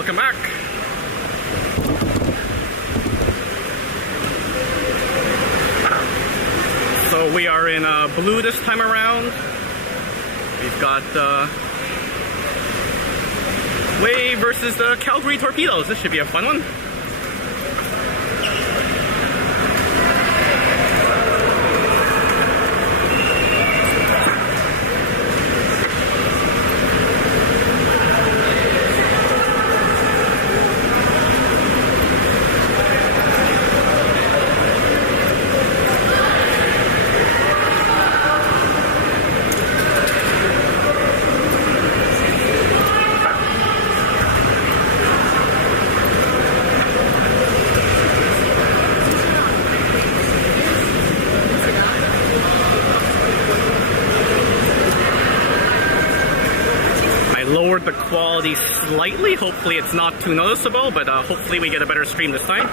welcome back. So we are in blue this time around. We've got Wave versus the Calgary Torpedoes. This should be a fun one. Lowered the quality slightly. Hopefully it's not too noticeable, but hopefully we get a better stream this time.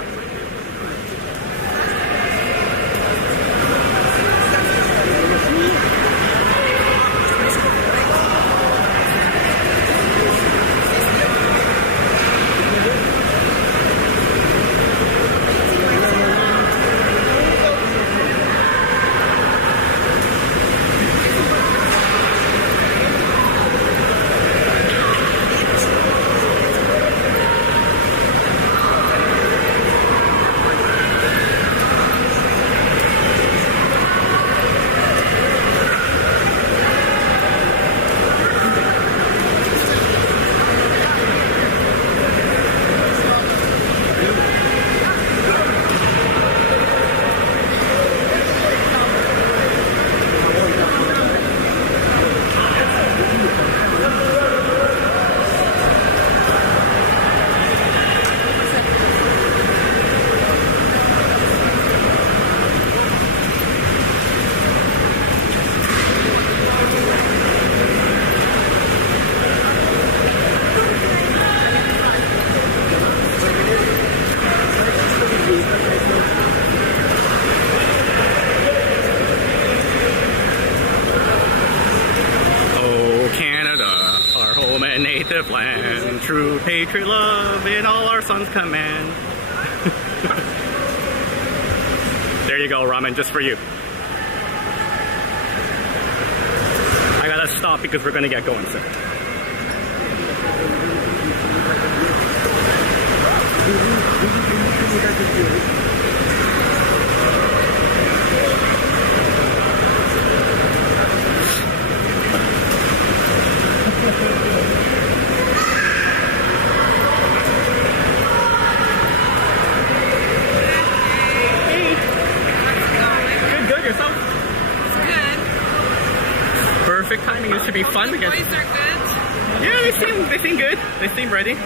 Native land, true patriot love in all our sons command. There you go, ramen, just for you. I gotta stop because we're gonna get going soon. Perfect timing. This should be fun because boys are good. Yeah, they seem good. They seem ready. They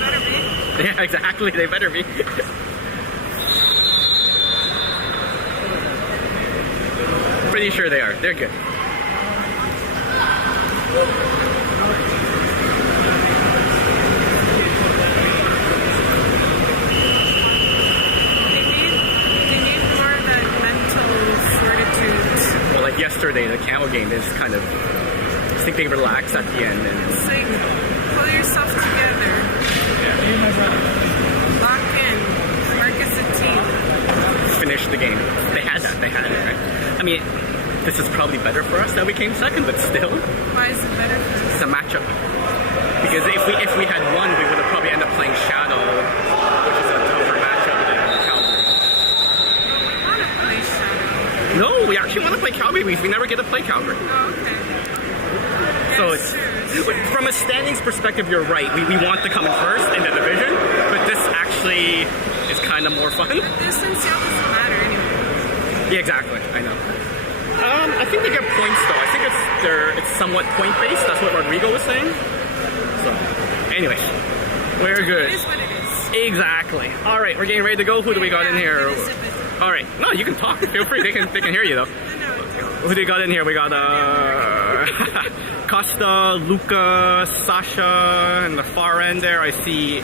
better be. Yeah, exactly. They better be. Pretty sure they are. They're good. Yesterday, the camel game is kind of, I think they relax at the end. And it's like, pull yourself together. Lock in. Work as a team. Finish the game. They had it, right? I mean, this is probably better for us that we came second, but still. Why is it better for us? It's a matchup. Because if we had won, we would have probably ended up playing Shadow, which is a tougher matchup than Calgary. Well, we want to play Shadow. No, we actually want to play Calgary because we never get to play Calgary. Oh, okay. So it's, from a standings perspective, you're right. We want to come in first in the division, but this actually is kind of more fun. But this NCL doesn't matter anyway. Yeah, exactly. I know. I think they get points though. I think it's somewhat point based. That's what Rodrigo was saying. So, anyways, we're good. It is what it is. Exactly. All right, we're getting ready to go. Who do we got in here? All right. No, you can talk. Feel free. They can hear you though. Who do we got in here? We got Costa, Luca, Sasha, in the far end there. I see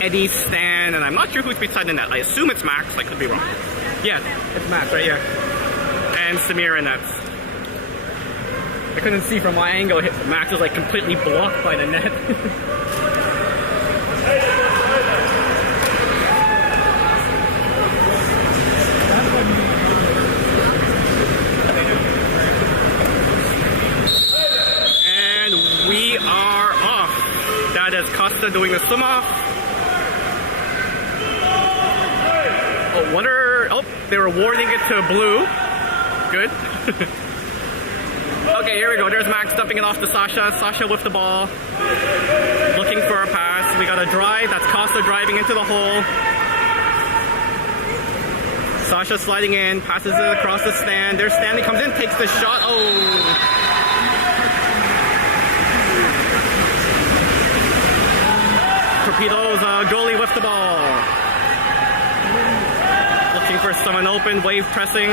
Eddie, Stan, and I'm not sure who's beside the net. I assume it's Max. I could be wrong. Yeah, it's Max right here. And Samir in nets. I couldn't see from my angle. Max was like completely blocked by the net. Costa doing the swim off. Oh, they were awarding it to blue. Good. Okay, here we go. There's Max dumping it off to Sasha. Sasha with the ball. Looking for a pass. We got a drive. That's Costa driving into the hole. Sasha sliding in. Passes it across the stand. There's Stanley comes in. Takes the shot. Oh. Torpedoes, goalie with the ball. Looking for someone open, wave pressing.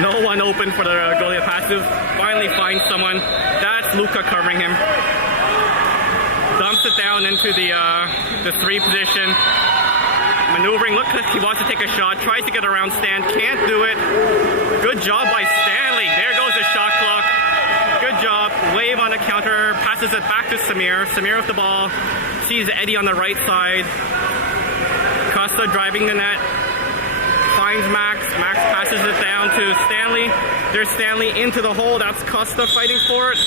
No one open for the goalie passive. Finally finds someone. That's Luka covering him. Dumps it down into the 3 position. Maneuvering, look, he wants to take a shot. Tries to get around Stan, can't do it. Good job by Stanley. There goes the shot clock. Good job. Wave on the counter. Passes it back to Samir. Samir with the ball. Sees Eddie on the right side. Costa driving the net. Finds Max. Max passes it down to Stanley. There's Stanley into the hole. That's Costa fighting for it.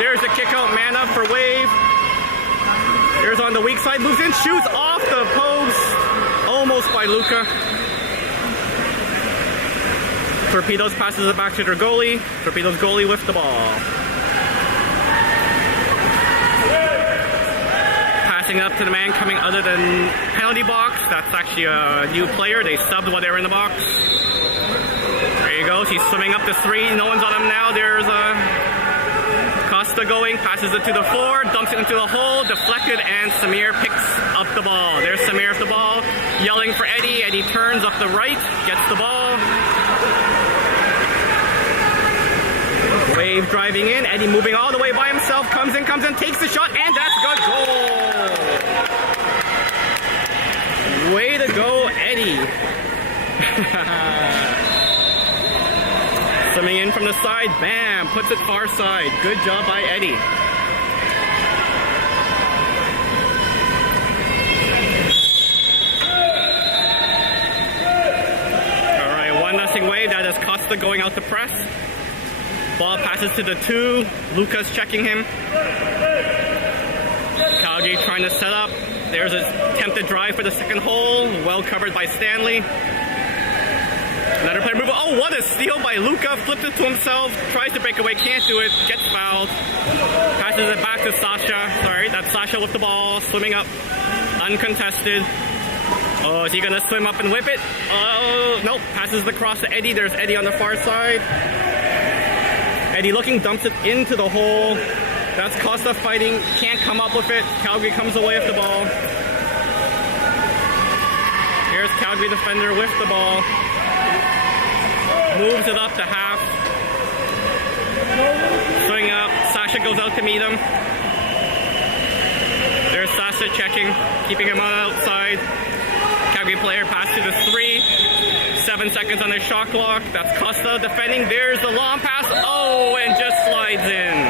There's a kick out. Man up for Wave. There's on the weak side. Moves in. Shoots off the post. Almost by Luka. Torpedoes passes it back to their goalie. Torpedoes goalie with the ball. Passing up to the man coming other than penalty box. That's actually a new player. They subbed while they were in the box. There he goes. He's swimming up the 3. No one's on him now. There's Costa going. Passes it to the 4. Dumps it into the hole. Deflected, and Samir picks up the ball. There's Samir with the ball. Yelling for Eddie. Eddie turns up the right. Gets the ball. Wave driving in. Eddie moving all the way by himself. Comes in, takes the shot, and that's good. Goal! Way to go, Eddie. Coming in from the side. Bam! Puts it far side. Good job by Eddie. Alright, 1-0 Wave. That is Costa going out to press. Ball passes to the 2. Lucas checking him. Calgary trying to set up. There's an attempted drive for the second hole. Well covered by Stanley. Another player move. Oh, what a steal by Luka. Flipped it to himself. Tries to break away. Can't do it. Gets fouled. Passes it back to Sasha. Sorry, that's Sasha with the ball. Swimming up. Uncontested. Oh, is he going to swim up and whip it? Oh, nope. Passes the cross to Eddie. There's Eddie on the far side. Eddie looking, dumps it into the hole. That's Costa fighting, can't come up with it. Calgary comes away with the ball. Here's Calgary defender with the ball. Moves it up to half. Swing up, Sasha goes out to meet him. There's Sasha checking, keeping him on the outside. Calgary player pass to the 3. 7 seconds on the shot clock. That's Costa defending. There's the long pass. Oh, and just slides in.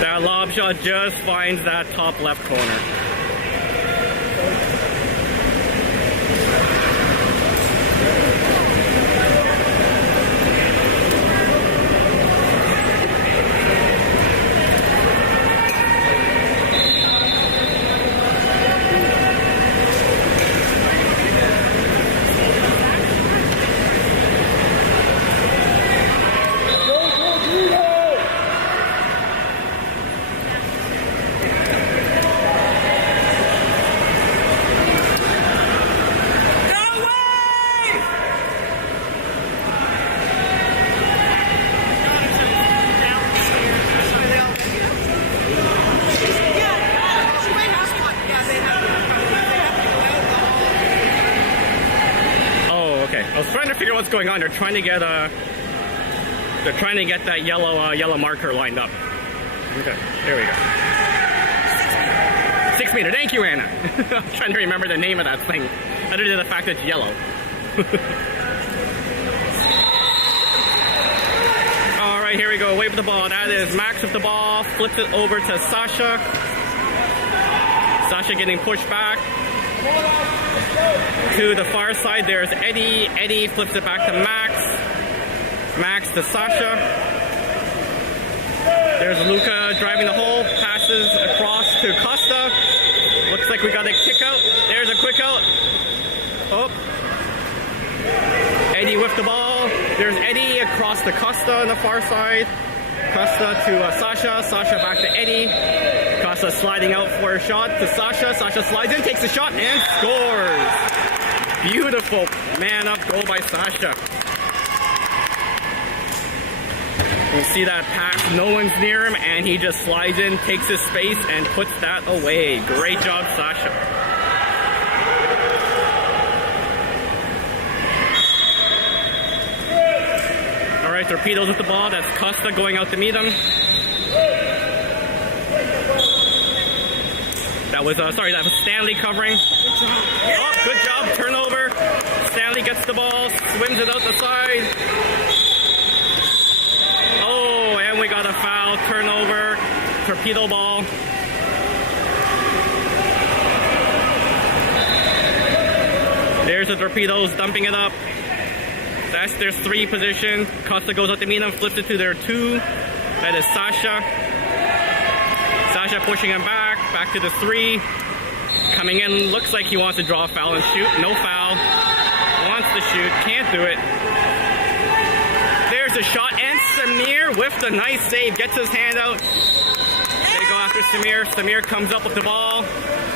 That lob shot just finds that top left corner. I was trying to figure out what's going on. They're trying to get that yellow marker lined up. Okay, there we go. 6 meter. Thank you, Anna. I'm trying to remember the name of that thing, other than the fact that it's yellow. All right, here we go. Away with the ball. That is Max with the ball. Flips it over to Sasha. Sasha getting pushed back. To the far side, there's Eddie. Eddie flips it back to Max. Max to Sasha. There's Luca driving the hole, passes across to Costa. Looks like we got a kick out. There's a quick out. Oh. Eddie with the ball. There's Eddie across to Costa on the far side. Costa to Sasha. Sasha back to Eddie. Costa sliding out for a shot to Sasha. Sasha slides in, takes the shot, and scores. Beautiful man-up goal by Sasha. You see that pass, no one's near him, and he just slides in, takes his space, and puts that away. Great job, Sasha. All right, Torpedoes with the ball. That's Costa going out to meet him. That was Stanley covering. Oh, good job, turnover. Stanley gets the ball, swims it out the side. Oh, and we got a foul, turnover, Torpedo ball. There's the Torpedoes dumping it up. That's their 3 position. Costa goes out to meet them, flips it to their 2. That is Sasha. Sasha pushing him back to the 3. Coming in, looks like he wants to draw a foul and shoot. No foul. Wants to shoot, can't do it. There's a shot, and Samir with the nice save, gets his hand out. They go after Samir. Samir comes up with the ball.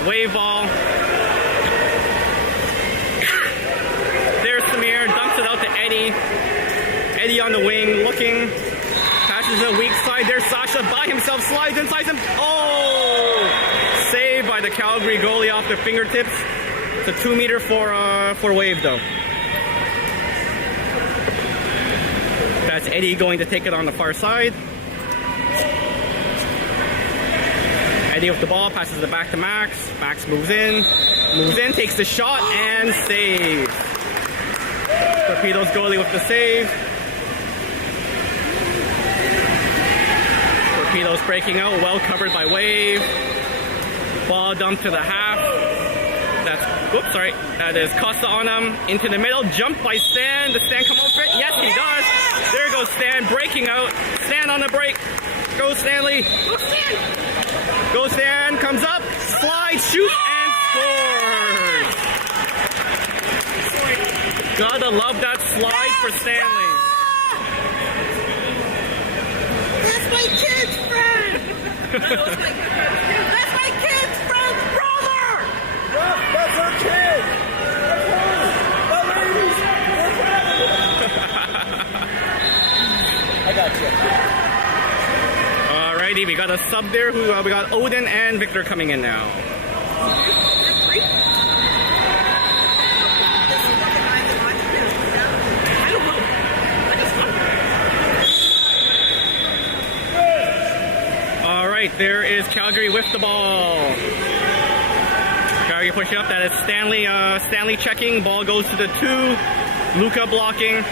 Wave ball. There's Samir, dumps it out to Eddie. Eddie on the wing, looking. Passes a weak side. There's Sasha by himself, slides inside him. Oh! Saved by the Calgary goalie off the fingertips. It's a 2-meter for Wave though. That's Eddie going to take it on the far side. Eddie with the ball, passes it back to Max. Max moves in, takes the shot and saves. Torpedoes goalie with the save. Torpedoes breaking out, well covered by Wave. Ball dumped to the half. That is Costa on him. Into the middle, jump by Stan. Does Stan come over it? Yes, he does. There goes Stan, breaking out. Stan on the break. Go Stanley. Go Stan. Go Stan, comes up, slides, shoots, and scores. Gotta love that slide for Stanley. That's my kid's friend. That's my kid's friend's brother. That's our kid. I got you. Alrighty, we got a sub there. We got Odin and Victor coming in now. Alright, there is Calgary with the ball. Calgary pushing up. That is Stanley checking. Ball goes to the 2. Luca blocking.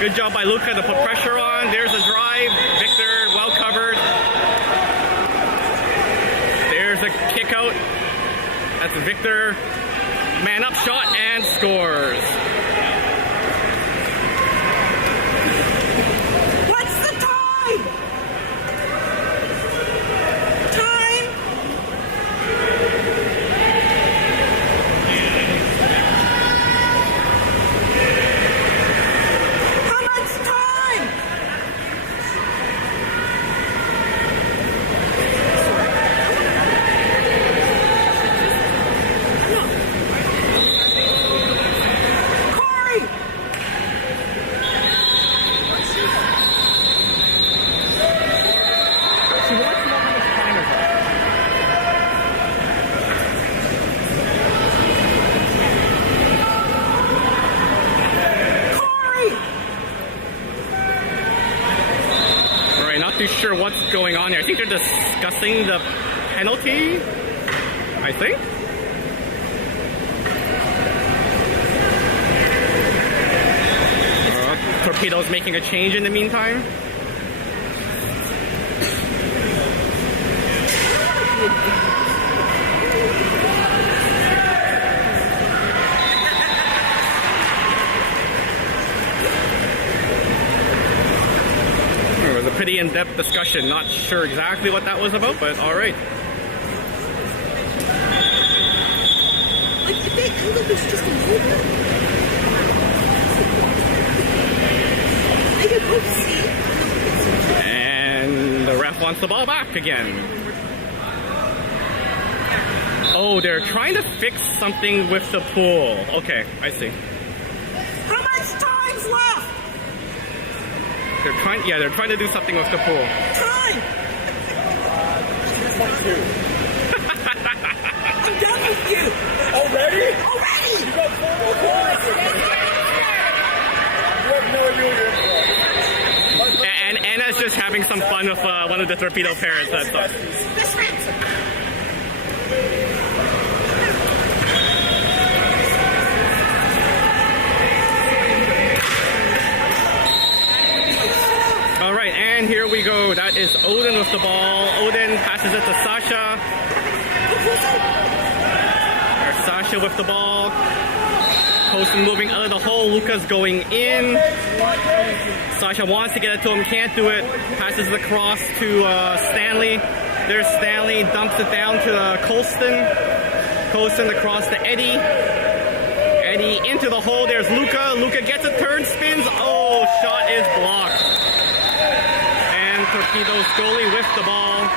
Good job by Luca to put pressure on. There's a drive. Victor well covered. There's a kick out. That's Victor. Man up shot and scores. What's the time? Time? How much time? Corey! She wants to know how much time is left. Corey! Alright, not too sure what's going on here. I think they're discussing the penalty. I think. Torpedoes making a change in the meantime. pretty in-depth discussion. Not sure exactly what that was about, but all right. Like, if they angled this just a little bit, I could hope see. And the ref wants the ball back again. Oh, they're trying to fix something with the pool. Okay, I see. How much time's left? They're trying to do something with the pool. Time! I'm done with you! Already? Already! You got 4 more points. You have no idea what you're in for. And Anna's just having some fun with one of the Torpedo parents. That's all. Best friends! All right, and here we go. That is Odin with the ball. Odin passes it to Sasha. There's Sasha with the ball. Colston moving out of the hole. Luca's going in. Sasha wants to get it to him, can't do it. Passes the cross to Stanley. There's Stanley, dumps it down to Colston. Colston across to Eddie. Eddie into the hole. There's Luca. Luca gets a turn, spins. Oh, shot is blocked. And Torpedoes goalie with the ball.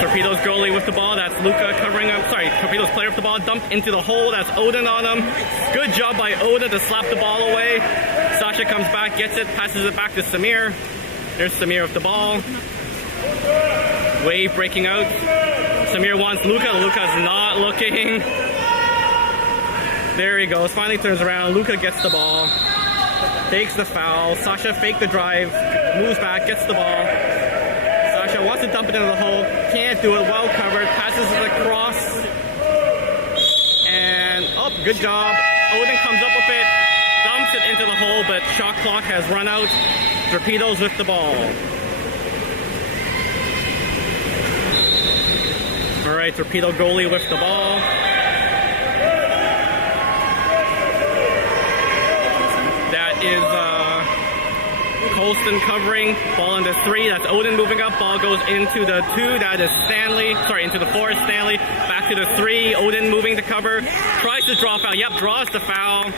Torpedoes goalie with the ball. That's Luca covering him. Sorry, Torpedoes player with the ball. Dumped into the hole. That's Odin on him. Good job by Odin to slap the ball away. Sasha comes back, gets it, passes it back to Samir. There's Samir with the ball. Wave breaking out. Samir wants Luca. Luca's not looking. There he goes. Finally turns around. Luca gets the ball. Takes the foul. Sasha faked the drive. Moves back. Gets the ball. Sasha wants to dump it into the hole. Can't do it. Well covered. Passes it across. And, oh, good job. Odin comes up with it. Dumps it into the hole, but shot clock has run out. Torpedoes with the ball. All right, Torpedo goalie with the ball. That is Colston covering. Ball into 3. That's Odin moving up. Ball goes into the 2. That is Stanley. Sorry, into the 4 is Stanley. Back to the 3. Odin moving to cover. Tries to draw foul. Yep, draws the foul.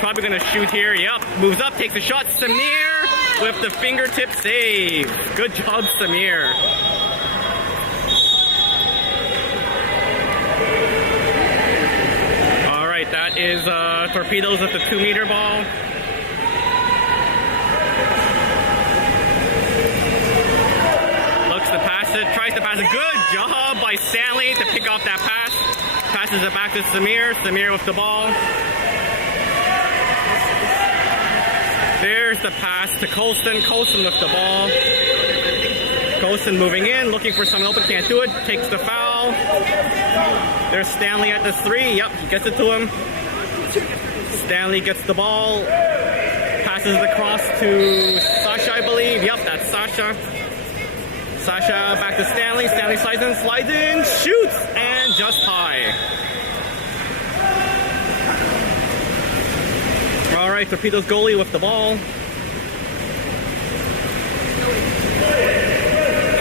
Probably going to shoot here. Yep, moves up, takes a shot. Samir with the fingertip save. Good job, Samir. All right, that is Torpedoes with the 2-meter ball. Looks to pass it, tries to pass it. Good job by Stanley to pick off that pass. Passes it back to Samir. Samir with the ball. There's the pass to Colston. Colston with the ball. Colston moving in, looking for someone open, can't do it. Takes the foul. There's Stanley at the 3. Yep, he gets it to him. Stanley gets the ball. Passes the cross to Sasha, I believe. Yep, that's Sasha. Sasha back to Stanley. Stanley slides in, shoots, and just high. All right, Torpedoes goalie with the ball.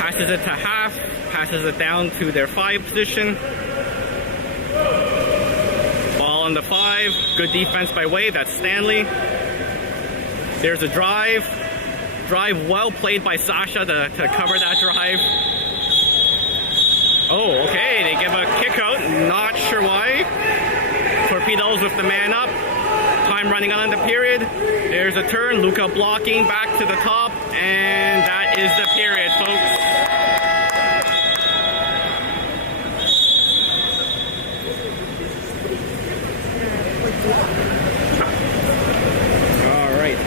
Passes it to half. Passes it down to their 5 position. Ball on the 5. Good defense by Wade. That's Stanley. There's a drive. Drive well played by Sasha to cover that drive. Oh, okay. They give a kick out. Not sure why. Torpedoes with the man up. Time running out in the period. There's a turn. Luca blocking back to the top. And that is the period, folks. All right.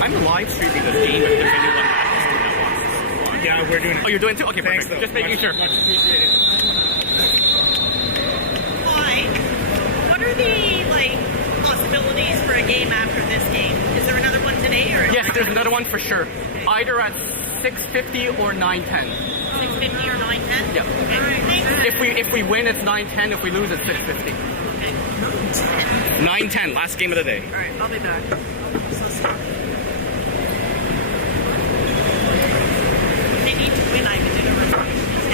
I'm live streaming this game if there's anyone that wants to. Yeah, we're doing it. Oh, you're doing it too? Okay, Thanks, perfect. though. Just making sure. Much appreciated. Hi. What are the, like, possibilities for a game there's another one for sure. Either at 650 or 910. 650 or 910? Yeah. Okay. If we win, it's 910. If we lose, it's 650. Okay. 910, last game of the day. Alright, I'll be back. So sorry. They need to win, I have a dinner reservation.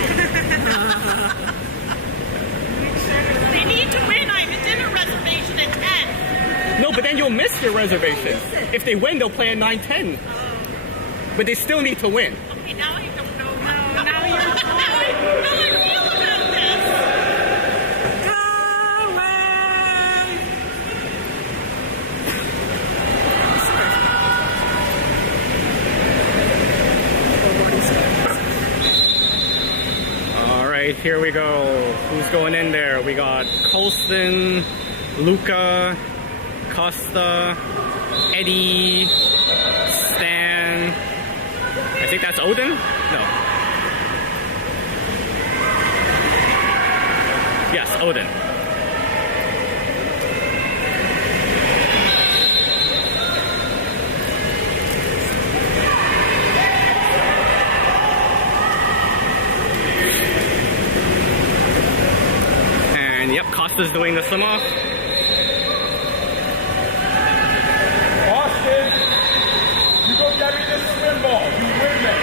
They need to win, I have a dinner reservation at 10. No, but then you'll miss your reservation. If they win, they'll play at 910. But they still need to win. Okay, now I don't know. No, now you're how I feel about this. All right, here we go. Who's going in there? We got Colston, Luca, Costa, Eddie, Stan. I think that's Odin? No. Yes, Odin. And yep, Costa's doing the swim off. Austin, you go get me this swim ball. You win me.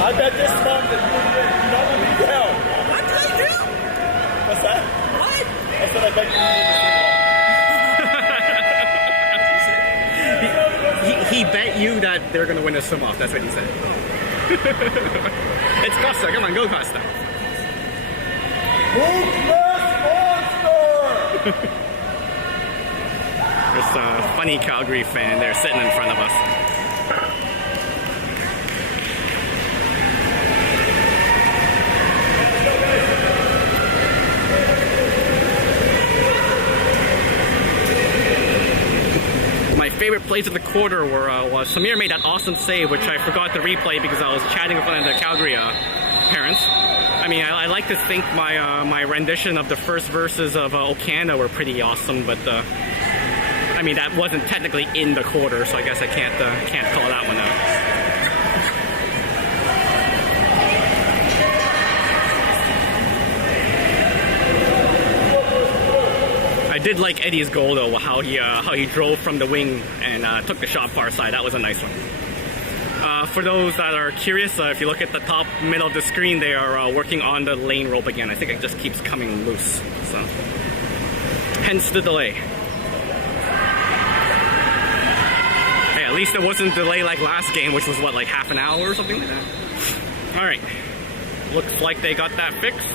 I bet this month that you win. You're not going to be hell. What did I do? What's that? What? I said I bet you win He bet you that they're gonna win a swim off. That's what he said. It's Costa. Come on, go Costa. monster! There's a funny Calgary fan there sitting in front of us. My favorite plays of the quarter was Samir made that awesome save, which I forgot to replay because I was chatting with one of the Calgary parents. I mean, I like to think my rendition of the first verses of Okanda were pretty awesome, but I mean that wasn't technically in the quarter, so I guess I can't call that one out. I did like Eddie's goal though, how he drove from the wing and took the shot far side. That was a nice one. For those that are curious, if you look at the top middle of the screen, they are working on the lane rope again. I think it just keeps coming loose, so hence the delay. Hey, at least it wasn't delay like last game, which was what, like half an hour or something like that. All right, looks like they got that fixed.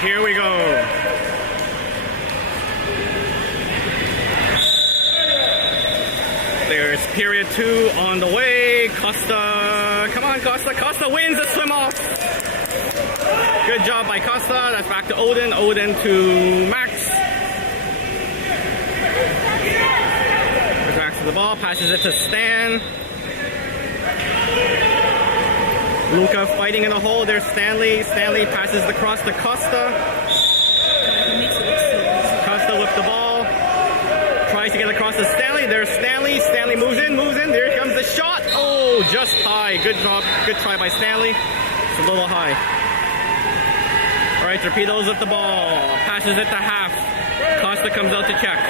Here we go. There's period 2 on the way. Costa, come on Costa. Costa wins the swim off. Good job by Costa. That's back to Odin. Odin to Max. Goes back to the ball. Passes it to Stan. Luca fighting in the hole. There's Stanley. Stanley passes the cross to Costa. Costa with the ball. Tries to get across to Stanley. There's Stanley. Stanley moves in. Here comes the shot. Oh, just high. Good job. Good try by Stanley. It's a little high. All right, Torpedoes with the ball. Passes it to half. Costa comes out to check.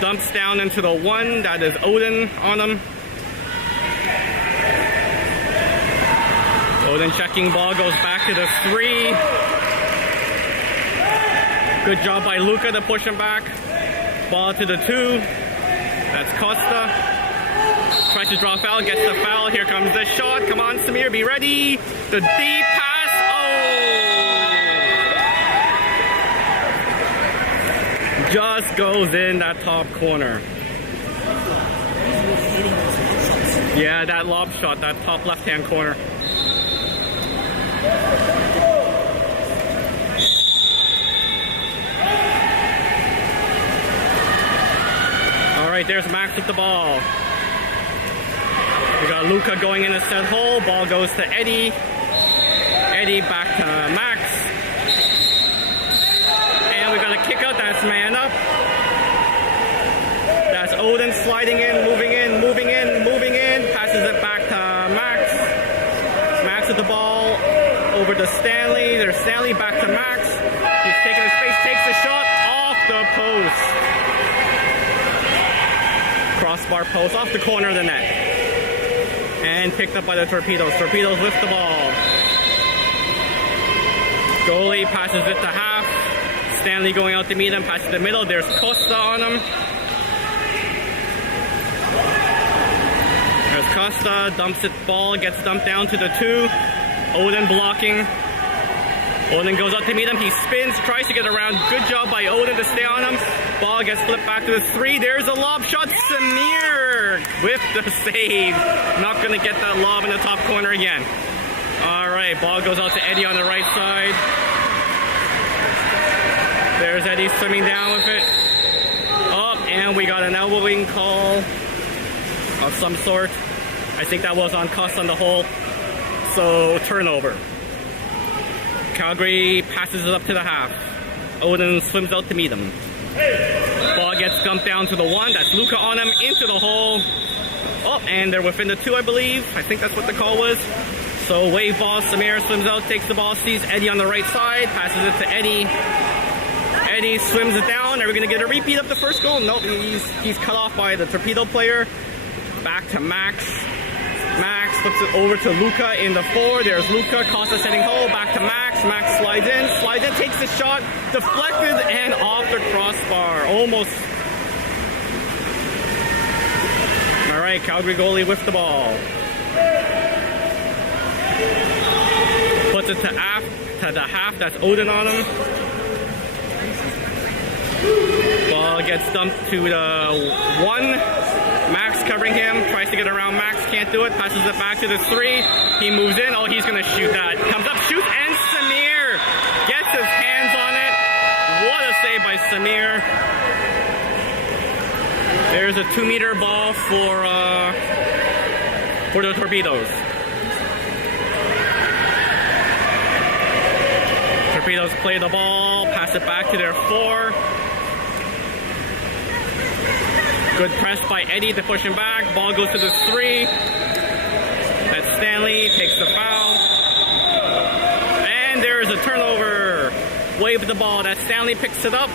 Dumps down into the 1. That is Odin on him. Odin checking ball, goes back to the 3. Good job by Luca to push him back. Ball to the 2. That's Costa. Tries to draw foul, gets the foul. Here comes the shot. Come on, Samir, be ready. The deep pass. Oh! Just goes in that top corner. Yeah, that lob shot, that top left-hand corner. Alright, there's Max with the ball. We got Luca going in a set hole. Ball goes to Eddie. Eddie back to Max. And we got a kick out. That's man up. That's Odin sliding in, moving in, moving in, moving in. Passes it back to Max. Max with the ball over to Stanley. There's Stanley back to Max. He's taking his space, takes the shot off the post. Crossbar post off the corner of the net. And picked up by the Torpedoes. Torpedoes lift the ball. Goalie passes it to half. Stanley going out to meet him, passes the middle. There's Costa on him. There's Costa, dumps it, ball gets dumped down to the 2. Odin blocking. Odin goes out to meet him. He spins, tries to get around. Good job by Odin to stay on him. Ball gets flipped back to the 3. There's a lob shot. Samir with the save. Not going to get that lob in the top corner again. All right, ball goes out to Eddie on the right side. There's Eddie swimming down with it. Oh, and we got an elbowing call of some sort. I think that was on Costa on the hole. So, turnover. Calgary passes it up to the half. Odin swims out to meet him. Ball gets dumped down to the 1. That's Luca on him, into the hole. Oh, and they're within the 2, I believe. I think that's what the call was. So wave ball, Samir swims out, takes the ball, sees Eddie on the right side, passes it to Eddie. Eddie swims it down. Are we going to get a repeat of the first goal? Nope, he's cut off by the Torpedo player. Back to Max. Max flips it over to Luca in the 4. There's Luca. Costa setting hole. Back to Max. Max slides in, takes the shot, deflected and off the crossbar. Almost. All right, Calgary goalie with the ball. Puts it to the half. That's Odin on him. Ball gets dumped to the 1. Max covering him, tries to get around Max, can't do it, passes it back to the 3. He moves in, oh, he's going to shoot that. Comes up, shoots, and Samir gets his hands on it. What a save by Samir. There's a 2-meter ball for the Torpedoes. Torpedoes play the ball, pass it back to their 4. Good press by Eddie to push him back. Ball goes to the 3. That's Stanley, takes the foul. And there's a turnover. Wave the ball. That Stanley picks it up,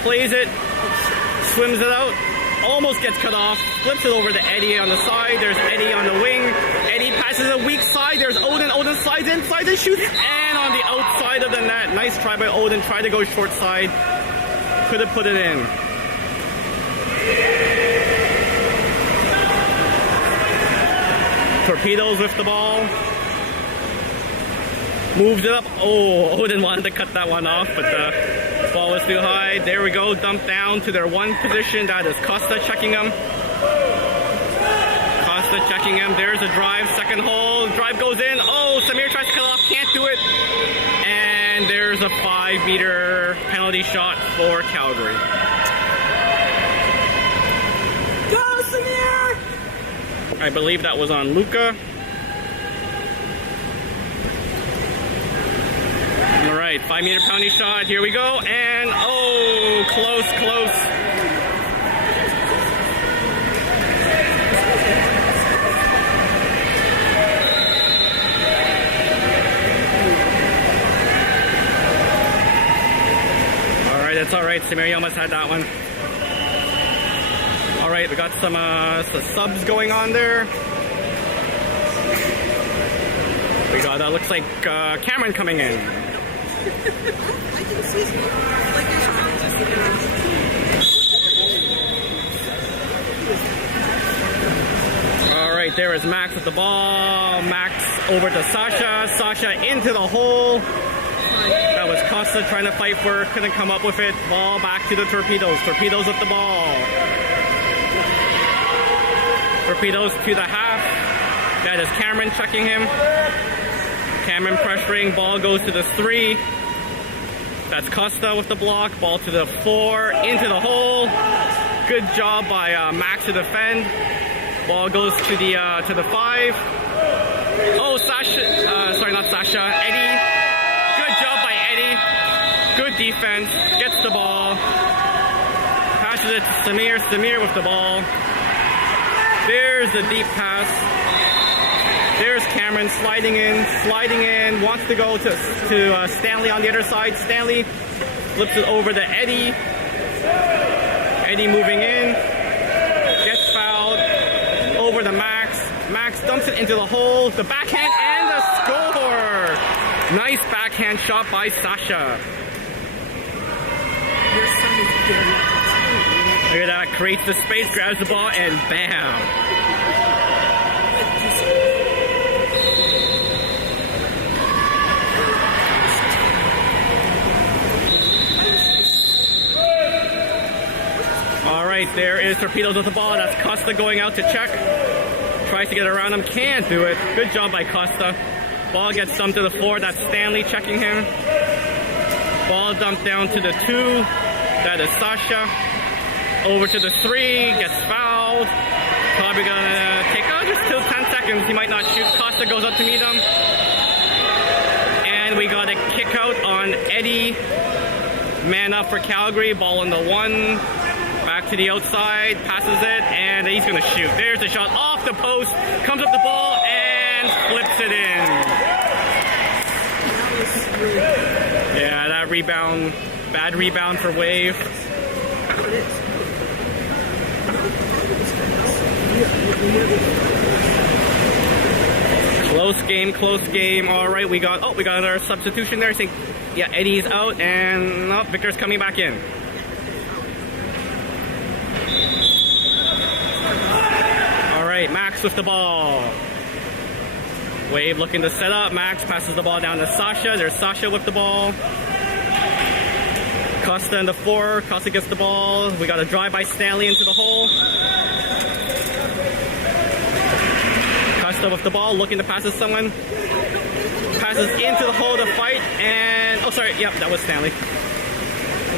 plays it, swims it out, almost gets cut off, flips it over to Eddie on the side. There's Eddie on the wing. Eddie passes a weak side. There's Odin. Odin slides inside and shoots. And on the outside of the net. Nice try by Odin. Tried to go short side. Could have put it in. Torpedoes with the ball. Moves it up. Oh, Odin wanted to cut that one off, but the ball was too high. There we go. Dumped down to their 1 position. That is Costa checking them. Costa checking him. There's a drive. Second hole. Drive goes in. Oh, Samir tries to cut off. Can't do it. And there's a 5-meter penalty shot for Calgary. Go, Samir! I believe that was on Luca. All right, 5-meter penalty shot. Here we go. And, oh, close. All right, that's all right. Samir almost had that one. All right, we got some subs going on there. We got, looks like Cameron coming in. All right, there is Max with the ball. Max over to Sasha. Sasha into the hole. That was Costa trying to fight for it. Couldn't come up with it. Ball back to the Torpedoes. Torpedoes with the ball. Torpedoes to the half. That is Cameron checking him. Cameron pressuring. Ball goes to the 3. That's Costa with the block. Ball to the 4. Into the hole. Good job by Max to defend. Ball goes to the 5. Oh, Sasha, sorry, not Sasha, Eddie. Good job by Eddie. Good defense. Gets the ball. Passes it to Samir. Samir with the ball. There's the deep pass. There's Cameron sliding in. Wants to go to Stanley on the other side. Stanley flips it over to Eddie. Eddie moving in. Gets fouled. Over to Max. Max dumps it into the hole. The backhand and the score. Nice backhand shot by Sasha. Look at that. Creates the space, grabs the ball, and bam. Alright, there is Torpedoes with the ball. That's Costa going out to check. Tries to get around him. Can't do it. Good job by Costa. Ball gets dumped to the floor. That's Stanley checking him. Ball dumped down to the 2. That is Sasha. Over to the 3. Gets fouled. Probably gonna take just till 10 seconds. He might not shoot. Costa goes up to meet him. And we got a kick out on Eddie. Man up for Calgary. Ball on the 1. Back to the outside, passes it, and he's gonna shoot. There's the shot off the post, comes up the ball, and flips it in. Yeah, that rebound, bad rebound for Wave. Close game. All right, we got our substitution there. I think, yeah, Eddie's out, and no, Victor's coming back in. Max with the ball. Wave looking to set up. Max passes the ball down to Sasha. There's Sasha with the ball. Costa in the 4. Costa gets the ball. We got a drive by Stanley into the hole. Costa with the ball, looking to pass to someone. Passes into the hole to fight, and oh, sorry, yep, that was Stanley.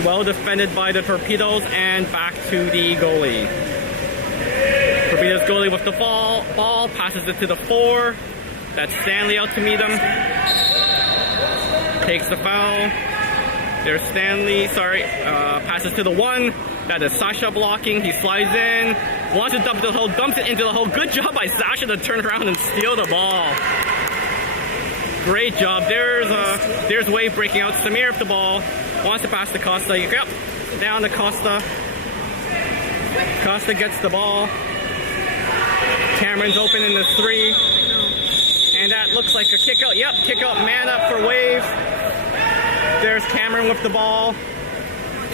Well defended by the Torpedoes, and back to the goalie. Torpedoes goalie with the ball, passes it to the 4. That's Stanley out to meet him. Takes the foul. There's Stanley, passes to the 1. That is Sasha blocking. He slides in, wants to dump the hole, dumps it into the hole. Good job by Sasha to turn around and steal the ball. Great job. There's Wave breaking out. Samir with the ball, wants to pass to Costa. Yep, down to Costa. Costa gets the ball. Cameron's open in the 3. And that looks like a kick out. Yep, kick out, man up for Wave. There's Cameron with the ball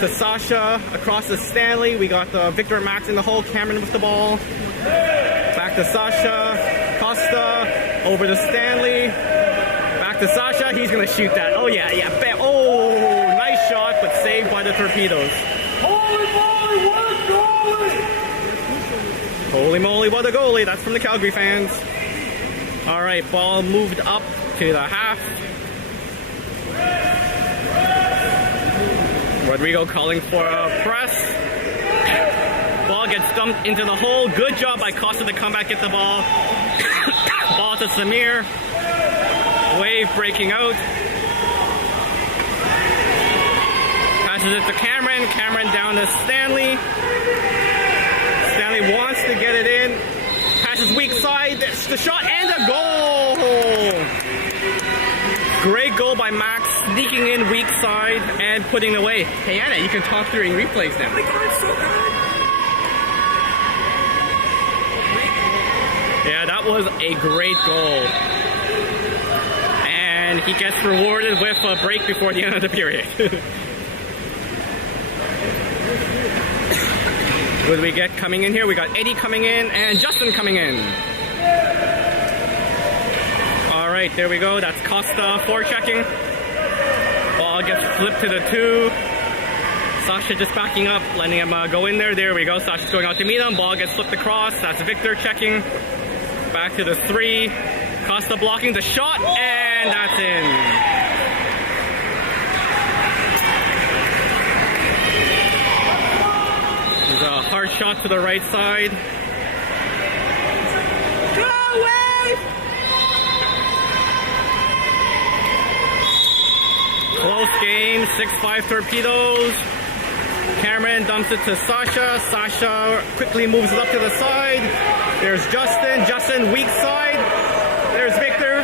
to Sasha, across to Stanley. We got Victor and Max in the hole. Cameron with the ball. Back to Sasha. Costa, over to Stanley. Back to Sasha. He's going to shoot that. Oh, yeah. Bam. Oh, nice shot, but saved by the Torpedoes. Holy moly, what a goalie! Holy moly, what a goalie. That's from the Calgary fans. All right, ball moved up to the half. Rodrigo calling for a press. Ball gets dumped into the hole. Good job by Costa to come back, get the ball. Ball to Samir. Wave breaking out. Passes it to Cameron. Cameron down to Stanley. Stanley wants to get it in. Passes weak side. That's the shot and a goal. Great goal by Max, sneaking in weak side and putting it away. Hey Anna, you can talk during replays now. Oh my God, it's so good. Yeah, that was a great goal. And he gets rewarded with a break before the end of the period. Who do we get coming in here? We got Eddie coming in and Justin coming in. Alright, there we go. That's Costa forechecking. Ball gets flipped to the 2. Sasha just backing up, letting him go in there. There we go. Sasha's going out to meet him. Ball gets flipped across. That's Victor checking. Back to the 3. Costa blocking the shot, and that's in. There's a hard hard shot to the right side. Go away! Close game, 6-5 Torpedoes. Cameron dumps it to Sasha. Sasha quickly moves it up to the side. There's Justin. Justin, weak side. There's Victor.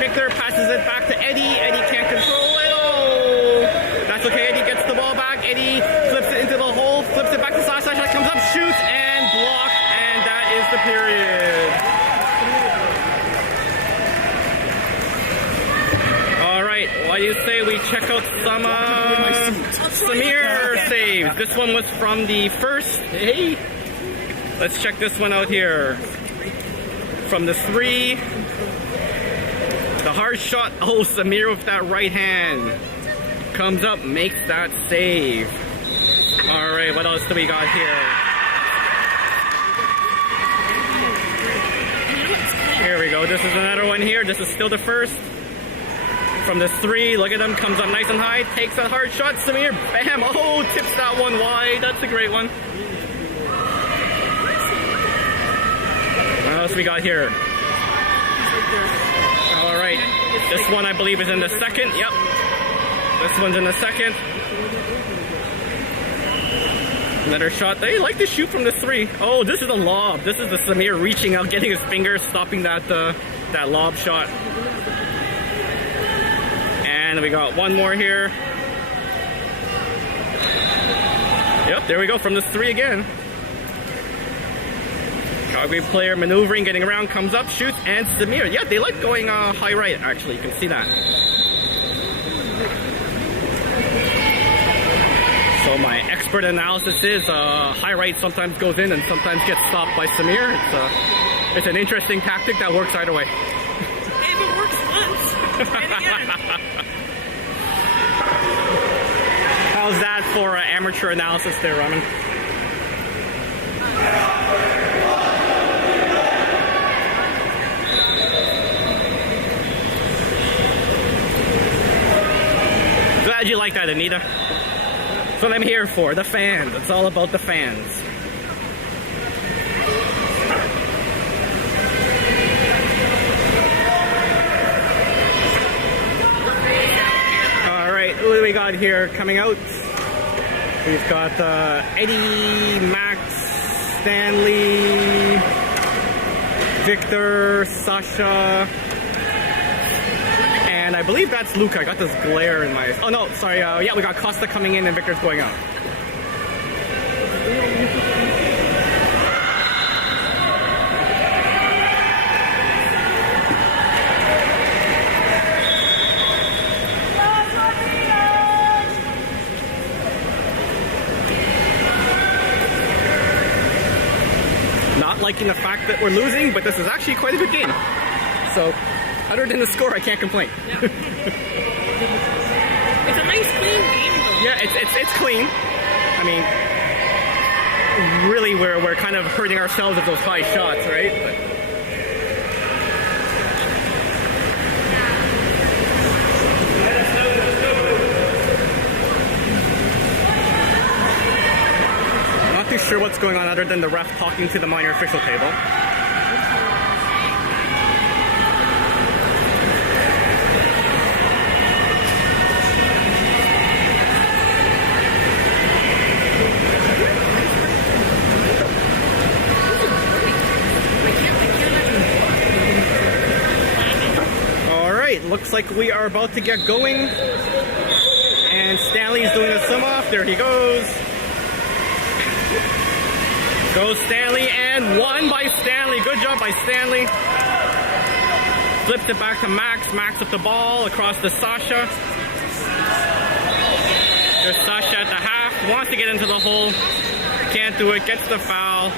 Victor passes it back to Eddie. Eddie can't control it. Oh! That's okay. Eddie gets the ball back. Eddie flips it into the hole. Flips it back to Sasha. Sasha comes up, shoots, and blocked. And that is the period. All right. Why do you say we check out some Samir saves? This one was from the first. Hey. Let's check this one out here. From the 3. The hard shot. Oh, Samir with that right hand. Comes up, makes that save. All right, what else do we got here? Here we go. This is another one here. This is still the first. From the 3, look at him. Comes up nice and high. Takes a hard shot. Samir, bam. Oh, tips that one wide. That's a great one. What else we got here? All right. This one, I believe, is in the second. Yep. This one's in the second. Another shot. They like to shoot from the 3. Oh, this is a lob. This is the Samir reaching out, getting his fingers, stopping that lob shot. And we got one more here. Yep, there we go, from this 3 again. Calgary player maneuvering, getting around, comes up, shoots, and Samir. Yeah, they like going high right, actually. You can see that. So my expert analysis is high right sometimes goes in and sometimes gets stopped by Samir. It's an interesting tactic that works either way. If it works once, try it again. How's that for amateur analysis there, Raman? Glad you like that, Anita. That's what I'm here for, the fans. It's all about the fans. All right, who do we got here coming out? We've got Eddie, Max, Stanley, Victor, Sasha, and I believe that's Luca. I got this glare in my... Oh no, sorry. Yeah, we got Costa coming in and Victor's going out. Not liking the fact that we're losing, but this is actually quite a good game. So, other than the score, I can't complain. Yeah. It's a nice clean game though. Yeah, it's clean. I mean, really we're kind of hurting ourselves with those high shots, right? But I'm not too sure what's going on other than the ref talking to the minor official table. Looks like we are about to get going. And Stanley's doing a swim-off. There he goes. Goes Stanley, and one by Stanley. Good job by Stanley. Flips it back to Max. Max with the ball across to Sasha. There's Sasha at the half. Wants to get into the hole. Can't do it. Gets the foul.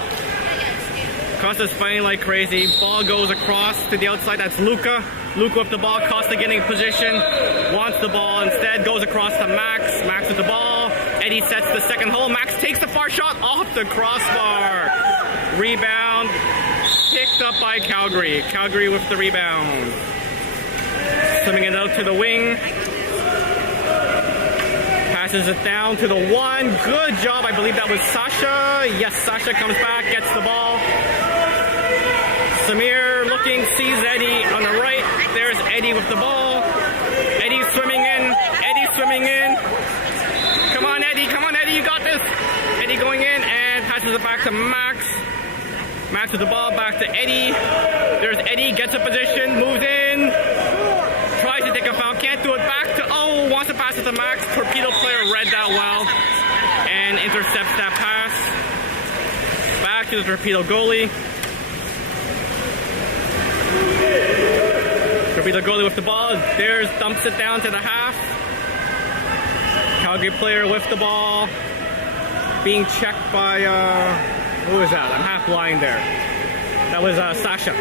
Costa's fighting like crazy. Ball goes across to the outside. That's Luca. Luca with the ball. Costa getting in position. Wants the ball. Instead goes across to Max. Max with the ball. Eddie sets the second hole. Max takes the far shot off the crossbar. Rebound. Picked up by Calgary. Calgary with the rebound. Swimming it out to the wing. Pass passes it down to the one. Good job. I believe that was Sasha. Yes, Sasha comes back, gets the ball. Samir looking, sees Eddie on the right. There's Eddie with the ball. Eddie's swimming in. Eddie's swimming in. Come on, Eddie. Come on, Eddie. You got this. Eddie going in and passes it back to Max. Max with the ball back to Eddie. There's Eddie. Gets a position. Moves in. Tries to take a foul. Can't do it. Back to... Oh, wants to pass it to Max. Torpedo player read that well. And intercepts that pass. Back to the Torpedo goalie. Torpedo goalie with the ball. There's dumps it down to the half. Calgary player with the ball. Being checked by, who was that? I'm half blind there. That was Sasha.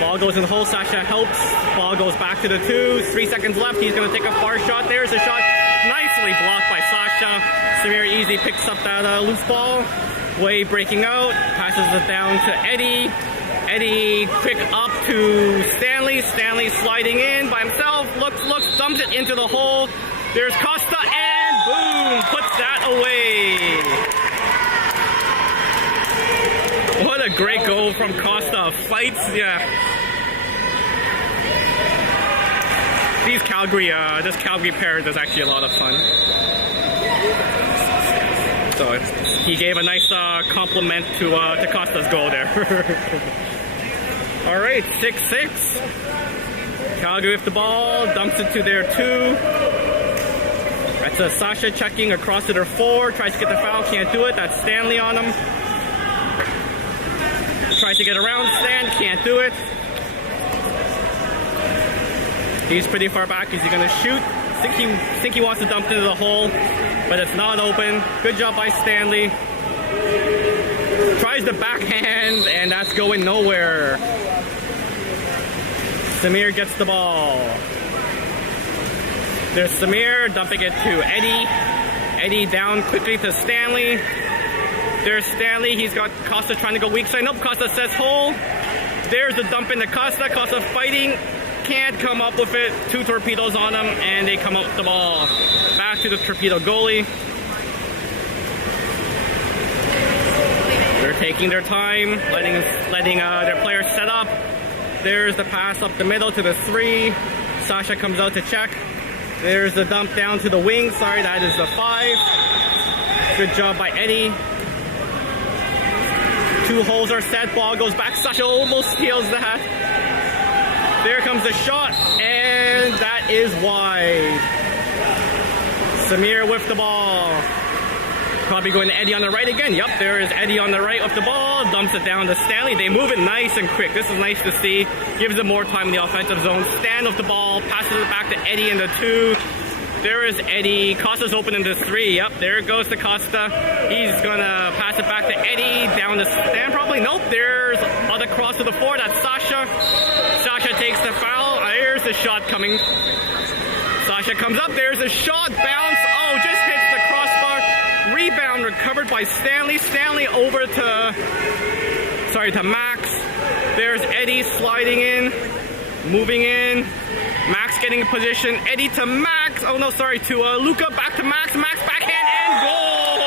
Ball goes in the hole. Sasha helps. Ball goes back to the 2. 3 seconds left. He's going to take a far shot. There's a shot. Nicely blocked by Sasha. Samir easy picks up that loose ball. Way breaking out. Passes it down to Eddie. Eddie quick up to Stanley. Stanley sliding in by himself. Looks, dumps it into the hole. There's Costa and boom, puts that away. What a great goal from Costa. Fights, yeah. These Calgary, this Calgary pair is actually a lot of fun. So he gave a nice compliment to Costa's goal there. All right, 6-6. Calgary with the ball, dumps it to their 2. That's Sasha checking across to their 4. Tries to get the foul, can't do it. That's Stanley on him. Tries to get around Stan, can't do it. He's pretty far back. Is he going to shoot? Think he wants to dump into the hole, but it's not open. Good job by Stanley. Tries the backhand, and that's going nowhere. Samir gets the ball. There's Samir dumping it to Eddie. Eddie down quickly to Stanley. There's Stanley. He's got Costa trying to go weak side. Nope, Costa says hole. There's the dump into Costa. Costa fighting. Can't come up with it. 2 torpedoes on him, and they come up with the ball. Back to the Torpedo goalie. They're taking their time, letting their players set up. There's the pass up the middle to the 3. Sasha comes out to check. There's the dump down to the wing. Sorry, that is the 5. Good job by Eddie. 2 holes are set. Ball goes back. Sasha almost steals that. There comes the shot, and that is wide. Samir with the ball. Probably going to Eddie on the right again. Yup, there is Eddie on the right with the ball. Dumps it down to Stanley. They move it nice and quick. This is nice to see. Gives them more time in the offensive zone. Stan with the ball. Passes it back to Eddie in the 2. There is Eddie. Costa's open in the 3. Yep, there it goes to Costa. He's going to pass it back to Eddie. Down to Stan probably. Nope, there's other cross to the 4. That's Sasha. Sasha takes the foul. There's the shot coming. Sasha comes up. There's a shot. Bounce. Oh, just hits the crossbar. Rebound recovered by Stanley. Stanley over to Max. There's Eddie sliding in. Moving in. Max getting a position. Eddie to Max. Oh no, sorry, to Luca. Back to Max. Max backhand and goal.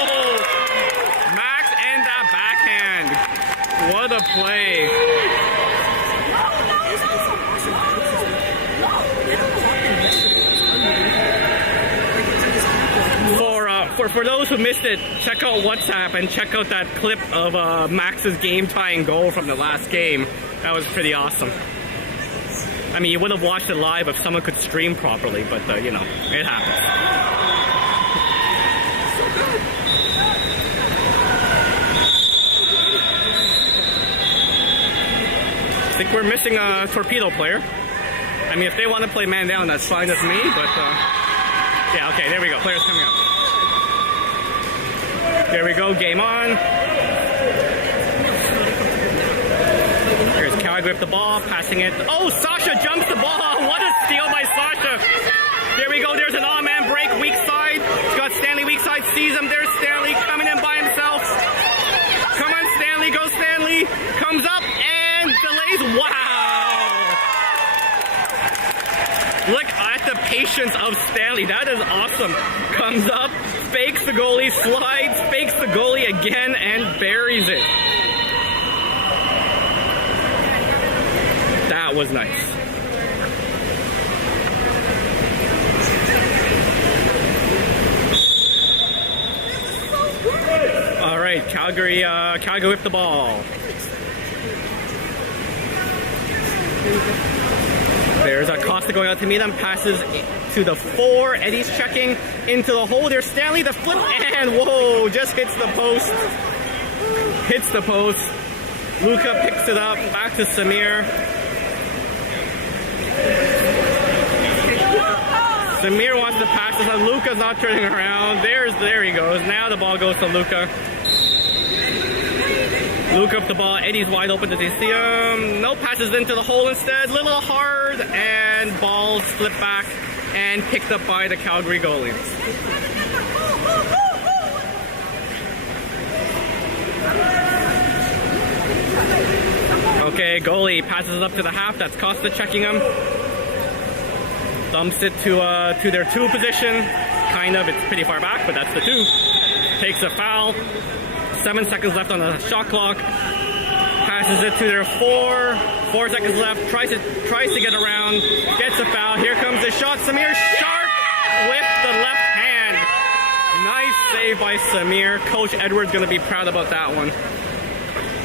Max and that backhand. What a play. For those who missed it, check out WhatsApp and check out that clip of Max's game-tying goal from the last game. That was pretty awesome. I mean, you would have watched it live if someone could stream properly, but you know, it happens. I think we're missing a Torpedo player. I mean, if they want to play man down, that's fine with me, but yeah, okay, there we go. Players coming up. There we go, game on. Here's Calgary with the ball, passing it. Oh, Sasha jumps the ball. What a steal by Sasha. There we go, there's an all-man break, weak side. He's got Stanley weak side, sees him. There's Stanley coming in by himself. Come on, Stanley, go Stanley. Comes up and delays. Wow. Look at the patience of Stanley. That is awesome. Comes up, fakes the goalie, slides, fakes the goalie again, and buries it. That was nice. All right, Calgary whipped the ball. There's Acosta going out to meet him, passes to the 4. Eddie's checking into the hole. There's Stanley, the flip, and whoa, just hits the post. Hits the post. Luka picks it up, back to Samir. Samir wants to pass this, and Luka's not turning around. There he goes. Now the ball goes to Luka. Luka up the ball. Eddie's wide open. Does he see him? No, passes into the hole instead. Little hard, and ball slipped back and picked up by the Calgary goalie. Okay, goalie passes it up to the half. That's Costa checking him. Dumps it to their 2 position. Kind of. It's pretty far back, but that's the 2. Takes a foul. 7 seconds left on the shot clock. Passes it to their 4. 4 seconds left. Tries to get around. Gets a foul. Here comes the shot. Samir sharp with the left hand. Nice save by Samir. Coach Edwards going to be proud about that one.